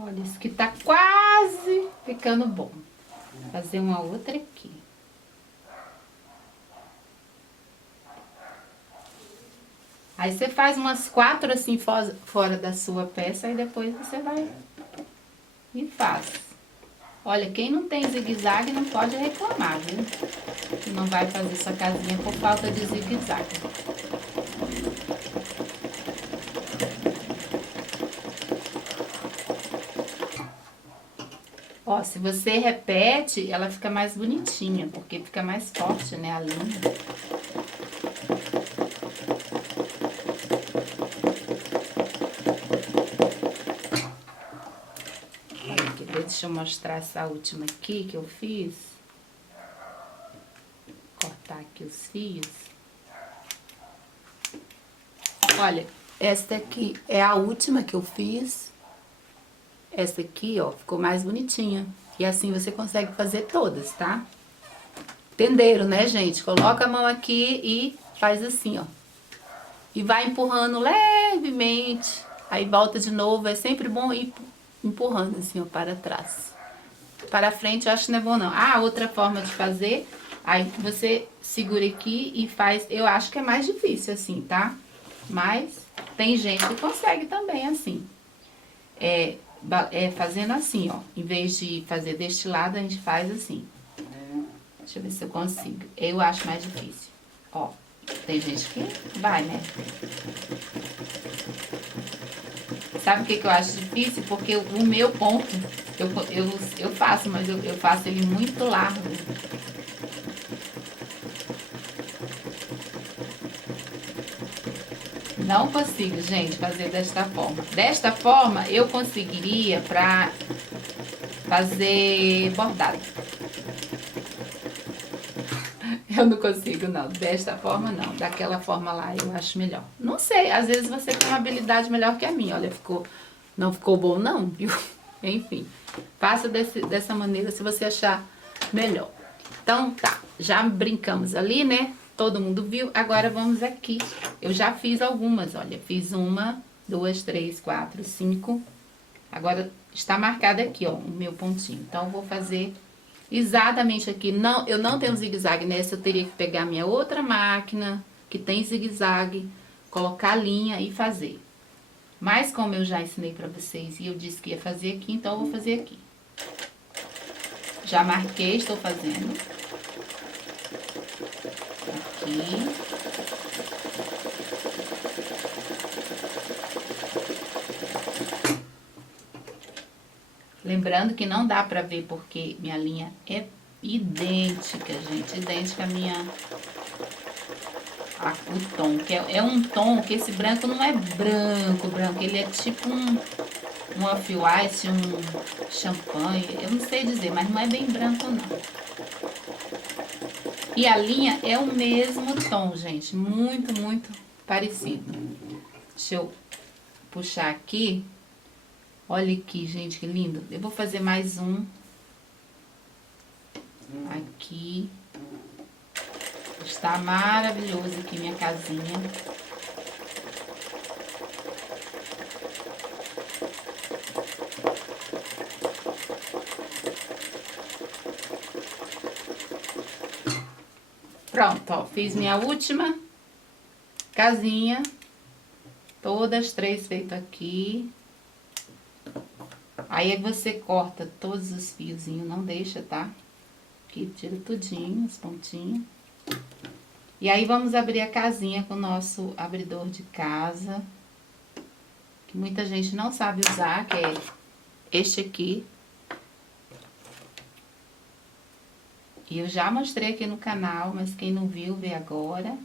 Olha, isso aqui tá quase ficando bom. Vou fazer uma outra aqui. Aí você faz umas 4 assim fora da sua peça e depois você vai e faz. Olha, quem não tem zigue-zague não pode reclamar, viu? Que não vai fazer sua casinha por falta de zigue-zague. Ó, se você repete, ela fica mais bonitinha, porque fica mais forte, né, a linha. Olha aqui, deixa eu mostrar essa última aqui que eu fiz. Cortar aqui os fios. Olha, esta aqui é a última que eu fiz. Essa aqui, ó, ficou mais bonitinha. E assim você consegue fazer todas, tá? Entenderam, né, gente? Coloca a mão aqui e faz assim, ó. E vai empurrando levemente. Aí volta de novo. É sempre bom ir empurrando assim, ó, para trás. Para frente eu acho que não é bom, não. Ah, outra forma de fazer. Aí você segura aqui e faz. Eu acho que é mais difícil assim, tá? Mas tem gente que consegue também assim. Fazendo assim, ó. Em vez de fazer deste lado, a gente faz assim. Deixa eu ver se eu consigo. Eu acho mais difícil. Ó, tem gente que vai, né? Sabe o que eu acho difícil? Porque o meu ponto, eu faço, mas eu faço ele muito largo. Não consigo, gente, fazer desta forma. Desta forma, eu conseguiria pra fazer bordado. Eu não consigo, não. Desta forma, não. Daquela forma lá, eu acho melhor. Não sei, às vezes você tem uma habilidade melhor que a minha. Olha, não ficou bom, não, viu? Enfim, faça dessa maneira se você achar melhor. Então, tá. Já brincamos ali, né? Todo mundo viu. Agora, vamos aqui. Eu já fiz algumas, olha. Fiz 1, 2, 3, 4, 5. Agora, está marcado aqui, ó, o meu pontinho. Então, eu vou fazer... exatamente aqui, não, eu não tenho zigue-zague nessa, eu teria que pegar minha outra máquina, que tem zigue-zague, colocar a linha e fazer. Mas como eu já ensinei pra vocês e eu disse que ia fazer aqui, então eu vou fazer aqui. Já marquei, estou fazendo. Aqui. Lembrando que não dá pra ver porque minha linha é idêntica, gente. Idêntica o tom. Que é um tom que esse branco não é branco. Ele é tipo um off-white, um champanhe. Eu não sei dizer, mas não é bem branco, não. E a linha é o mesmo tom, gente. Muito, muito parecido. Deixa eu puxar aqui. Olha aqui, gente, que lindo. Eu vou fazer mais um. Aqui. Está maravilhoso aqui minha casinha. Pronto, ó, fiz minha última casinha. Todas 3 feitas aqui. Aí você corta todos os fiozinhos, não deixa, tá? Aqui, tira tudinho, as pontinhas. E aí, vamos abrir a casinha com o nosso abridor de casa. Que muita gente não sabe usar, que é este aqui. E eu já mostrei aqui no canal, mas quem não viu, vê agora.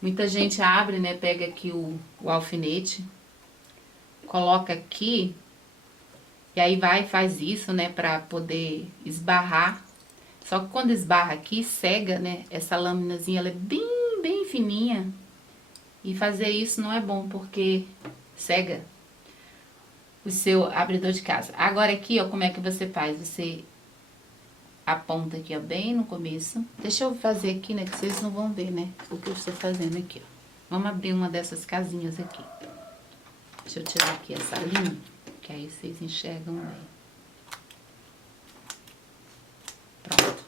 Muita gente abre, né, pega aqui o alfinete, coloca aqui, e aí vai e faz isso, né, pra poder esbarrar. Só que quando esbarra aqui, cega, né, essa laminazinha, ela é bem fininha. E fazer isso não é bom, porque cega o seu abridor de casa. Agora aqui, ó, como é que você faz? Você aponta aqui, ó, bem no começo. Deixa eu fazer aqui, né, que vocês não vão ver, né, o que eu estou fazendo aqui, ó. Vamos abrir uma dessas casinhas aqui. Deixa eu tirar aqui essa linha, que aí vocês enxergam bem. Pronto.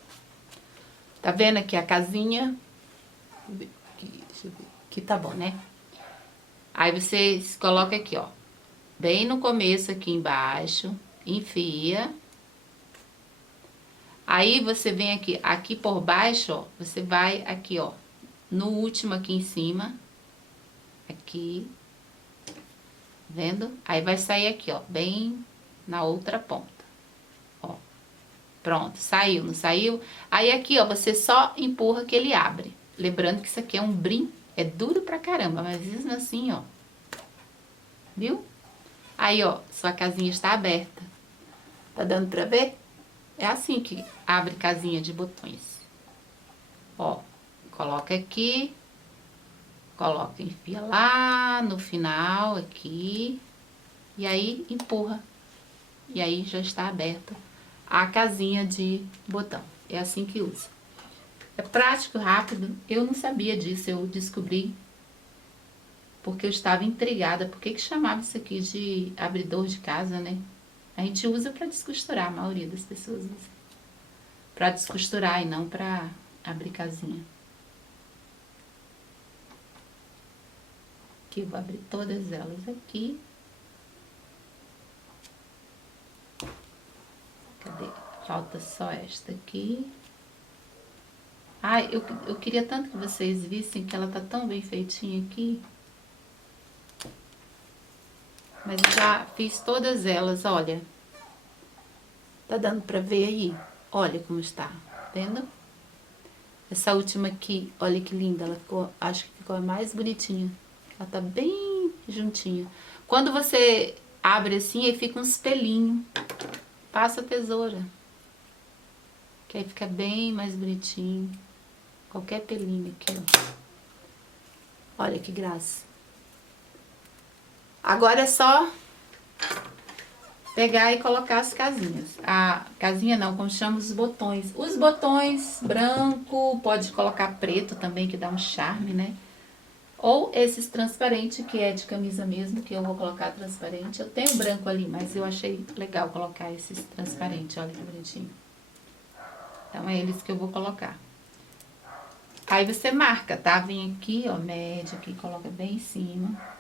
Tá vendo aqui a casinha? Deixa eu ver. Aqui tá bom, né? Aí vocês colocam aqui, ó. Bem no começo aqui embaixo. Enfia. Aí você vem aqui por baixo, ó. Você vai aqui, ó. No último aqui em cima. Aqui. Vendo? Aí vai sair aqui, ó. Bem na outra ponta. Ó. Pronto, saiu, não saiu? Aí aqui, ó, você só empurra que ele abre. Lembrando que isso aqui é um brim, é duro pra caramba, mas mesmo assim, ó. Viu? Aí, ó, sua casinha está aberta. Tá dando pra ver? É assim que abre casinha de botões. Ó, coloca aqui. Coloca, enfia lá no final, aqui. E aí, empurra. E aí, já está aberta a casinha de botão. É assim que usa. É prático, rápido. Eu não sabia disso, eu descobri porque eu estava intrigada. Por que chamava isso aqui de abridor de casa, né? A gente usa para descosturar, a maioria das pessoas usa. Para descosturar e não para abrir casinha. Aqui, eu vou abrir todas elas aqui. Cadê? Falta só esta aqui. Ai, eu queria tanto que vocês vissem que ela tá tão bem feitinha aqui. Mas eu já fiz todas elas, olha. Tá dando pra ver aí? Olha como está, vendo? Essa última aqui, olha que linda, ela ficou, acho que ficou a mais bonitinha. Ela tá bem juntinha. Quando você abre assim, aí fica uns pelinhos. Passa a tesoura. Que aí fica bem mais bonitinho. Qualquer pelinho aqui, ó. Olha que graça. Agora é só pegar e colocar as casinhas. A casinha não, como chama os botões. Os botões branco, pode colocar preto também, que dá um charme, né? Ou esses transparentes, que é de camisa mesmo, que eu vou colocar transparente. Eu tenho branco ali, mas eu achei legal colocar esses transparentes, olha que bonitinho. Então, é eles que eu vou colocar. Aí você marca, tá? Vem aqui, ó, média, aqui, coloca bem em cima.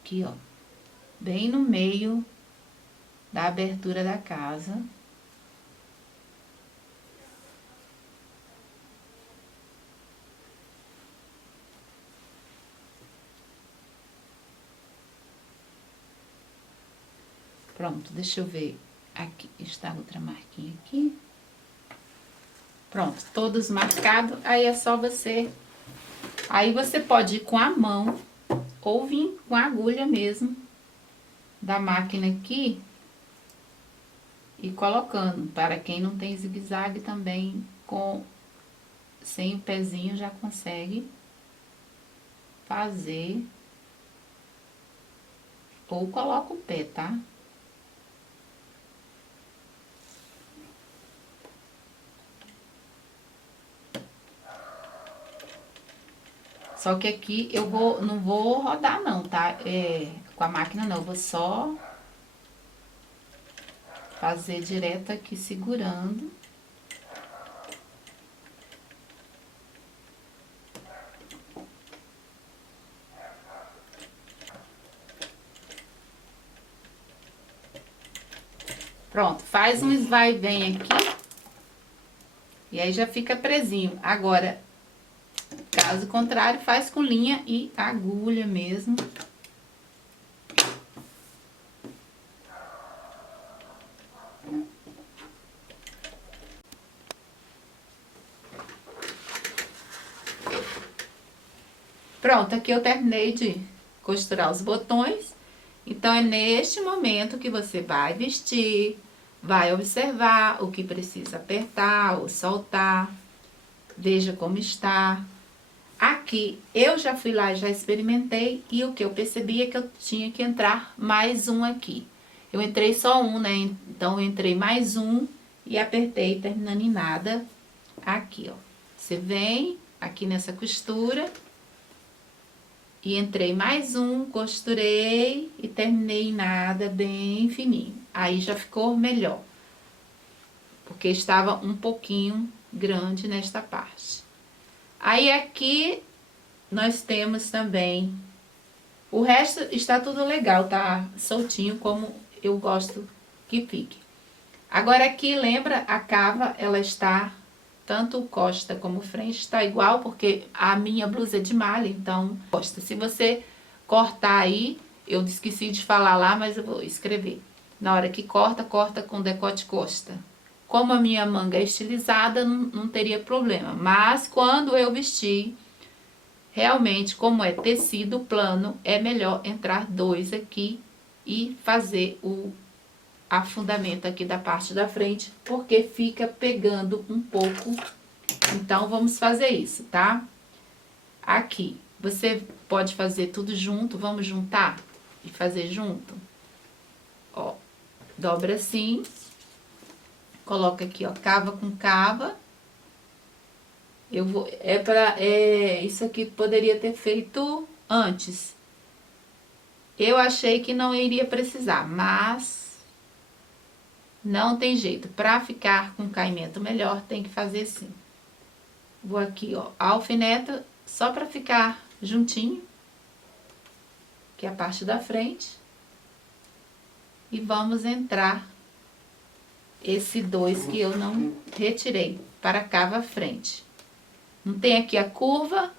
Aqui, ó. Bem no meio da abertura da casa. Pronto, deixa eu ver. Aqui está outra marquinha aqui. Pronto, todos marcados. Aí é só você... Aí você pode ir com a mão ou vir com a agulha mesmo da máquina aqui e colocando. Para quem não tem zigue-zague também, sem o pezinho já consegue fazer. Ou coloca o pé, tá? Só que aqui eu não vou rodar não, tá? Com a máquina não, eu vou só fazer direto aqui segurando. Pronto, faz um vai e vem aqui. E aí já fica presinho. Agora, caso contrário, faz com linha e agulha mesmo. Pronto, aqui eu terminei de costurar os botões. Então, é neste momento que você vai vestir, vai observar o que precisa apertar ou soltar. Veja como está. Aqui, eu já fui lá e já experimentei, e o que eu percebi é que eu tinha que entrar mais um aqui. Eu entrei só um, né? Então, eu entrei mais um e apertei, terminando em nada, aqui, ó. Você vem aqui nessa costura e entrei mais um, costurei e terminei em nada, bem fininho. Aí já ficou melhor, porque estava um pouquinho grande nesta parte. Aí aqui nós temos também, o resto está tudo legal, tá soltinho como eu gosto que fique. Agora aqui, lembra, a cava, ela está, tanto costa como frente, está igual, porque a minha blusa é de malha, então, costa. Se você cortar aí, eu esqueci de falar lá, mas eu vou escrever. Na hora que corta, corta com decote costa. Como a minha manga é estilizada, não teria problema. Mas quando eu vestir, realmente, como é tecido plano, é melhor entrar dois aqui e fazer o afundamento aqui da parte da frente, porque fica pegando um pouco. Então, vamos fazer isso, tá? Aqui, você pode fazer tudo junto, vamos juntar e fazer junto. Ó, dobra assim, coloca aqui, ó, cava com cava. Eu vou, isso aqui poderia ter feito antes. Eu achei que não iria precisar, mas não tem jeito. Para ficar com caimento melhor, tem que fazer assim. Vou aqui, ó, alfineto, só para ficar juntinho, que é a parte da frente. E vamos entrar esse dois que eu não retirei, para a cava frente. Não tem aqui a curva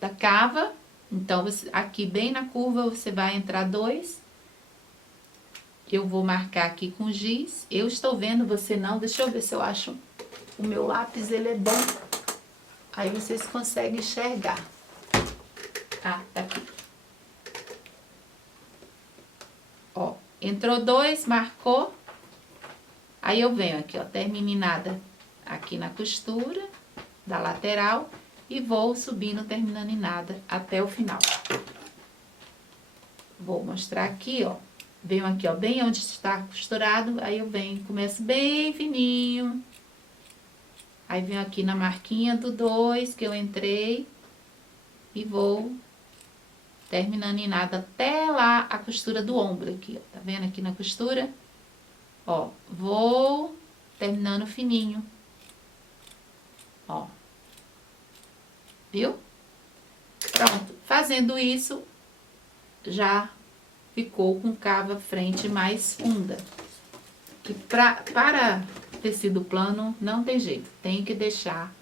da cava, então você, aqui bem na curva você vai entrar dois. Eu vou marcar aqui com giz. Eu estou vendo, você não. Deixa eu ver se eu acho o meu lápis, ele é bom. Aí vocês conseguem enxergar. Ah, tá aqui. Ó, entrou dois, marcou. Aí eu venho aqui, ó, terminada aqui na costura da lateral e vou subindo, terminando em nada até o final. Vou mostrar aqui, ó. Venho aqui, ó, bem onde está costurado, aí eu venho, começo bem fininho. Aí venho aqui na marquinha do 2 que eu entrei e vou terminando em nada até lá a costura do ombro aqui, ó. Tá vendo aqui na costura? Ó, vou terminando fininho. Ó. Viu? Pronto. Fazendo isso, já ficou com cava frente mais funda. Que para tecido plano, não tem jeito. Tem que deixar.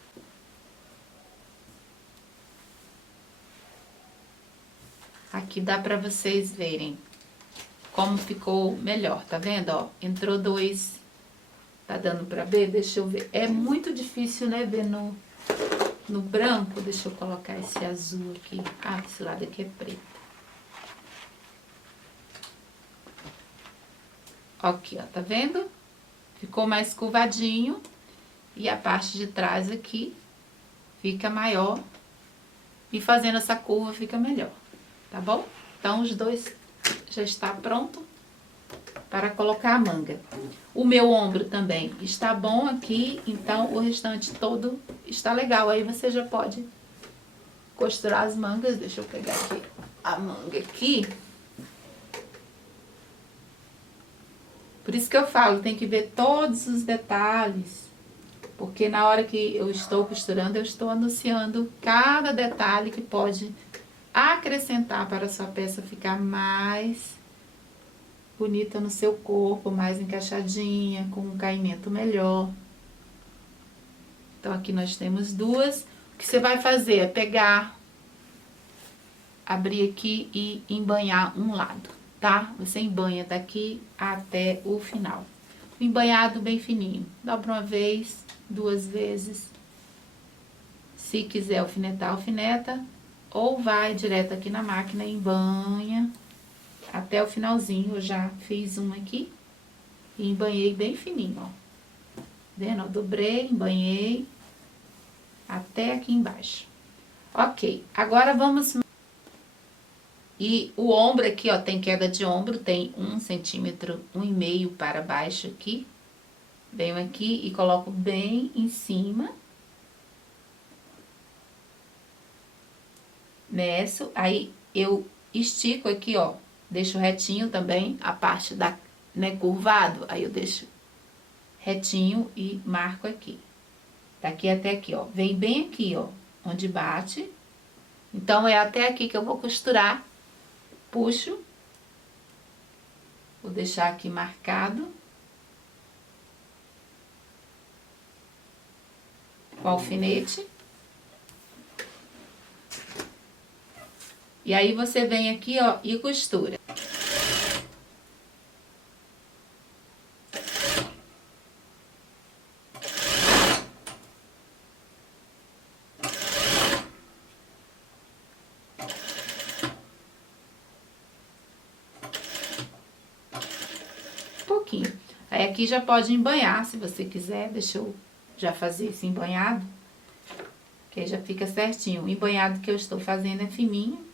Aqui dá pra vocês verem como ficou melhor, tá vendo, ó? Entrou dois. Tá dando pra ver? Deixa eu ver. É muito difícil, né, ver no branco. Deixa eu colocar esse azul aqui. Ah, esse lado aqui é preto. Aqui, ó, tá vendo? Ficou mais curvadinho. E a parte de trás aqui fica maior. E fazendo essa curva fica melhor, tá bom? Então, os dois já está pronto para colocar a manga. O meu ombro também está bom aqui, então o restante todo está legal. Aí você já pode costurar as mangas. Deixa eu pegar aqui a manga aqui. Por isso que eu falo, tem que ver todos os detalhes. Porque na hora que eu estou costurando, eu estou anunciando cada detalhe que pode acrescentar para a sua peça ficar mais bonita no seu corpo, mais encaixadinha, com um caimento melhor. Então, aqui nós temos duas. O que você vai fazer é pegar, abrir aqui e embanhar um lado, tá? Você embanha daqui até o final. Embanhado bem fininho. Dobra uma vez, duas vezes. Se quiser alfinetar, alfineta. Ou vai direto aqui na máquina e embanha até o finalzinho. Eu já fiz uma aqui e embanhei bem fininho, ó. Vendo? Eu dobrei, embanhei até aqui embaixo. Ok, agora vamos... E o ombro aqui, ó, tem queda de ombro, tem 1,5 centímetro, 1,5 para baixo aqui. Venho aqui e coloco bem em cima. Meço, aí eu estico aqui, ó, deixo retinho também a parte da, né, curvado, aí eu deixo retinho e marco aqui. Daqui até aqui, ó, vem bem aqui, ó, onde bate. Então, é até aqui que eu vou costurar, puxo, vou deixar aqui marcado. Com alfinete. E aí, você vem aqui, ó, e costura. Pouquinho. Aí, aqui já pode embanhar, se você quiser. Deixa eu já fazer esse embanhado, que aí já fica certinho. O embanhado que eu estou fazendo é fininho.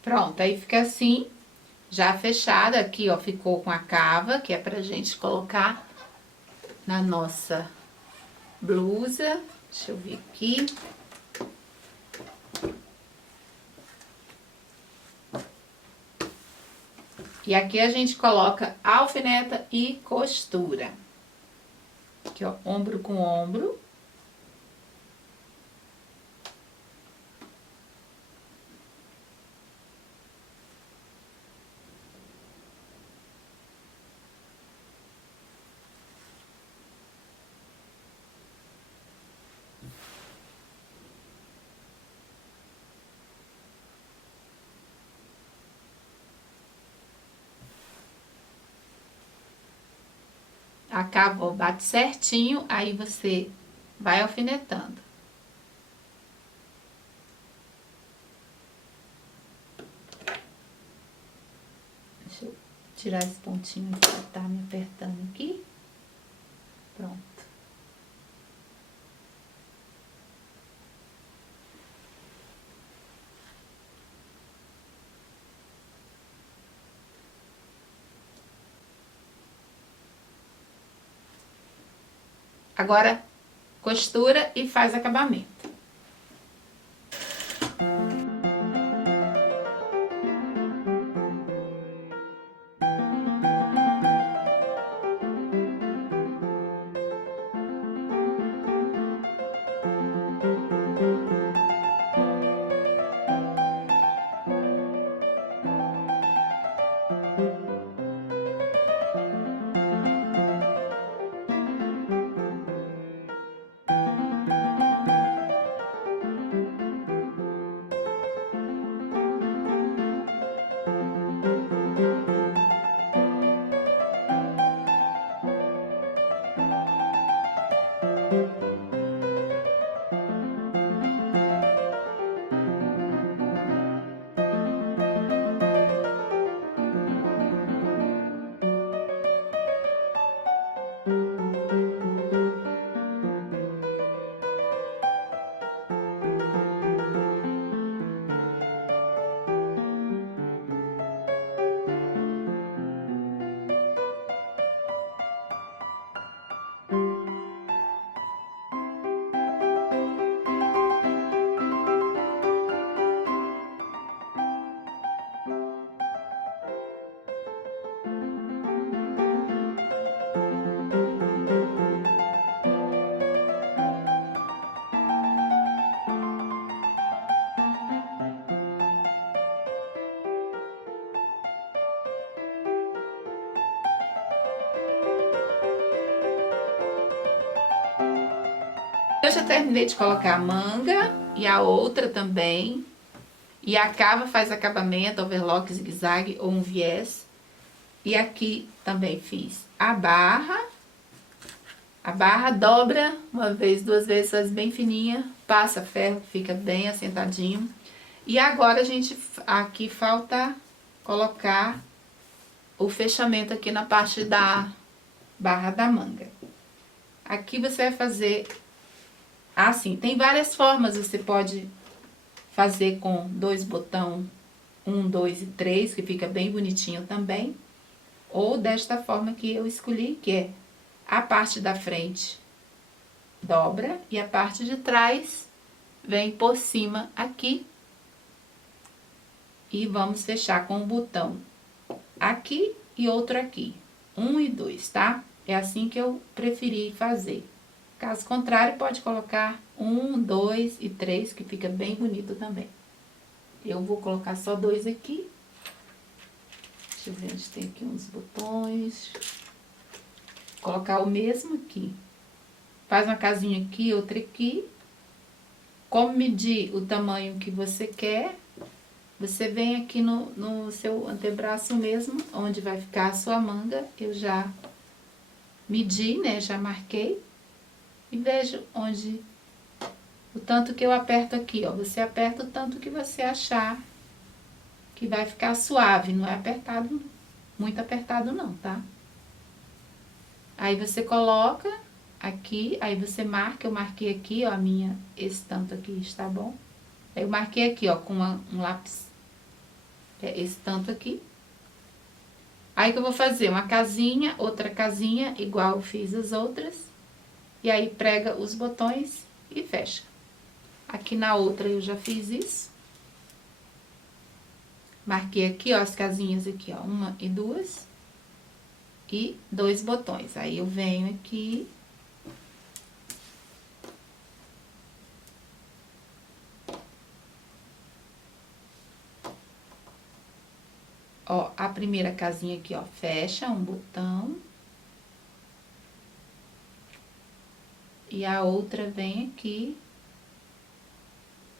Pronto, aí fica assim, já fechada. Aqui, ó, ficou com a cava, que é pra gente colocar na nossa blusa. Deixa eu ver aqui. E aqui a gente coloca alfineta e costura. Aqui, ó, ombro com ombro. Acabou, bate certinho, aí você vai alfinetando. Deixa eu tirar esse pontinho que tá me apertando aqui. Pronto. Agora, costura e faz acabamento. Eu já terminei de colocar a manga e a outra também. E a cava faz acabamento, overlock, zigue-zague ou um viés. E aqui também fiz a barra. A barra dobra uma vez, duas vezes, faz bem fininha. Passa ferro, fica bem assentadinho. E agora a gente, aqui falta colocar o fechamento aqui na parte da barra da manga. Aqui você vai fazer assim, tem várias formas, você pode fazer com 2 botões, 1, 2 e 3, que fica bem bonitinho também. Ou desta forma que eu escolhi, que é a parte da frente dobra e a parte de trás vem por cima aqui. E vamos fechar com um botão aqui e outro aqui, 1 e 2, tá? É assim que eu preferi fazer. Caso contrário, pode colocar 1, 2 e 3, que fica bem bonito também. Eu vou colocar só 2 aqui. Deixa eu ver onde tem aqui uns botões. Vou colocar o mesmo aqui. Faz uma casinha aqui, outra aqui. Como medir o tamanho que você quer, você vem aqui no seu antebraço mesmo, onde vai ficar a sua manga. Eu já medi, né? Já marquei. E vejo onde, o tanto que eu aperto aqui, ó. Você aperta o tanto que você achar que vai ficar suave. Não é apertado, muito apertado não, tá? Aí você coloca aqui, aí você marca. Eu marquei aqui, ó, esse tanto aqui, está bom? Aí eu marquei aqui, ó, com um lápis, esse tanto aqui. Aí que eu vou fazer uma casinha, outra casinha, igual eu fiz as outras. E aí prega os botões e fecha. Aqui na outra eu já fiz isso. Marquei aqui, ó, as casinhas aqui, ó, 1 e 2. E 2 botões. Aí eu venho aqui. Ó, a primeira casinha aqui, ó, fecha um botão. E a outra vem aqui,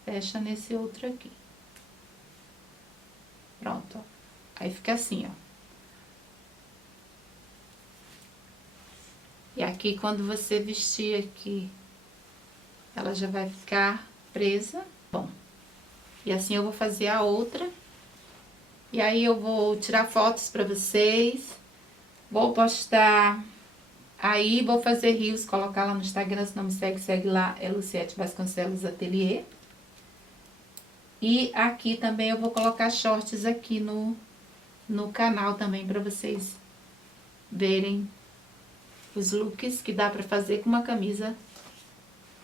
fecha nesse outro aqui. Pronto, ó. Aí fica assim, ó. E aqui, quando você vestir aqui, ela já vai ficar presa. Bom, e assim eu vou fazer a outra. E aí eu vou tirar fotos pra vocês. Vou postar aí, vou fazer reels, colocar lá no Instagram. Se não me segue, segue lá, é Luciete Vasconcelos Ateliê. E aqui também eu vou colocar shorts aqui no canal também, pra vocês verem os looks que dá pra fazer com uma camisa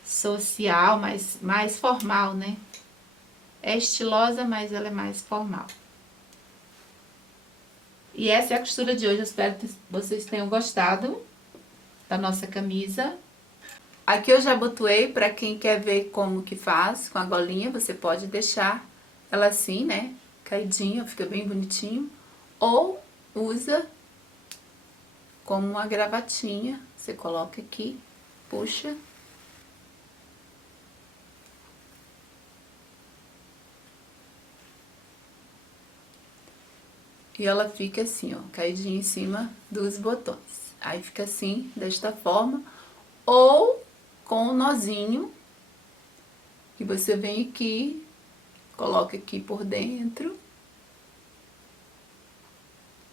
social, mais formal, né? É estilosa, mas ela é mais formal. E essa é a costura de hoje. Eu espero que vocês tenham gostado da nossa camisa. Aqui eu já abotoei, pra quem quer ver como que faz com a golinha, você pode deixar ela assim, né? Caidinha, fica bem bonitinho. Ou usa como uma gravatinha. Você coloca aqui, puxa. E ela fica assim, ó, caidinha em cima dos botões. Aí fica assim, desta forma. Ou com um nozinho, que você vem aqui, coloca aqui por dentro.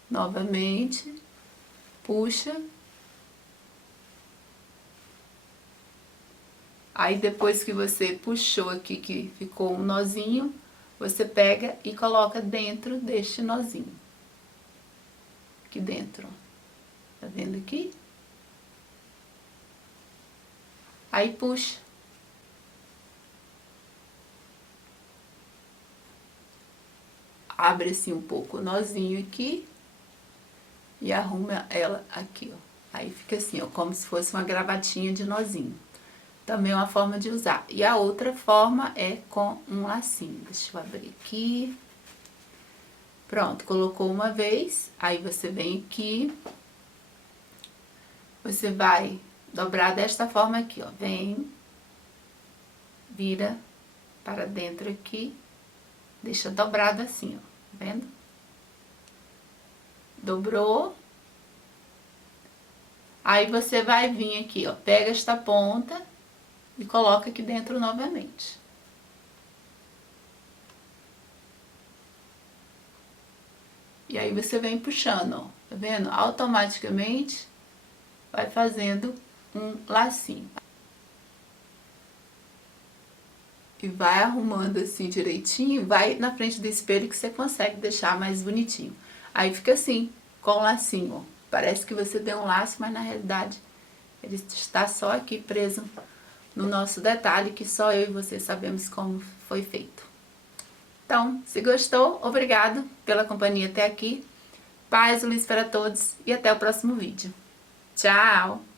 Novamente, puxa. Aí depois que você puxou aqui, que ficou um nozinho, você pega e coloca dentro deste nozinho. Aqui dentro, ó. Tá vendo aqui? Aí puxa. Abre assim um pouco o nozinho aqui. E arruma ela aqui, ó. Aí fica assim, ó, como se fosse uma gravatinha de nozinho. Também é uma forma de usar. E a outra forma é com um lacinho. Deixa eu abrir aqui. Pronto, colocou uma vez, aí você vem aqui, você vai dobrar desta forma aqui, ó, vem, vira para dentro aqui, deixa dobrado assim, ó, vendo? Dobrou. Aí você vai vir aqui, ó, pega esta ponta e coloca aqui dentro novamente. E aí você vem puxando, ó, tá vendo? Automaticamente vai fazendo um lacinho. E vai arrumando assim direitinho, vai na frente do espelho que você consegue deixar mais bonitinho. Aí fica assim, com o lacinho, ó. Parece que você deu um laço, mas na realidade ele está só aqui preso no nosso detalhe, que só eu e você sabemos como foi feito. Então, se gostou, obrigado pela companhia até aqui. Paz e luz para todos e até o próximo vídeo. Tchau!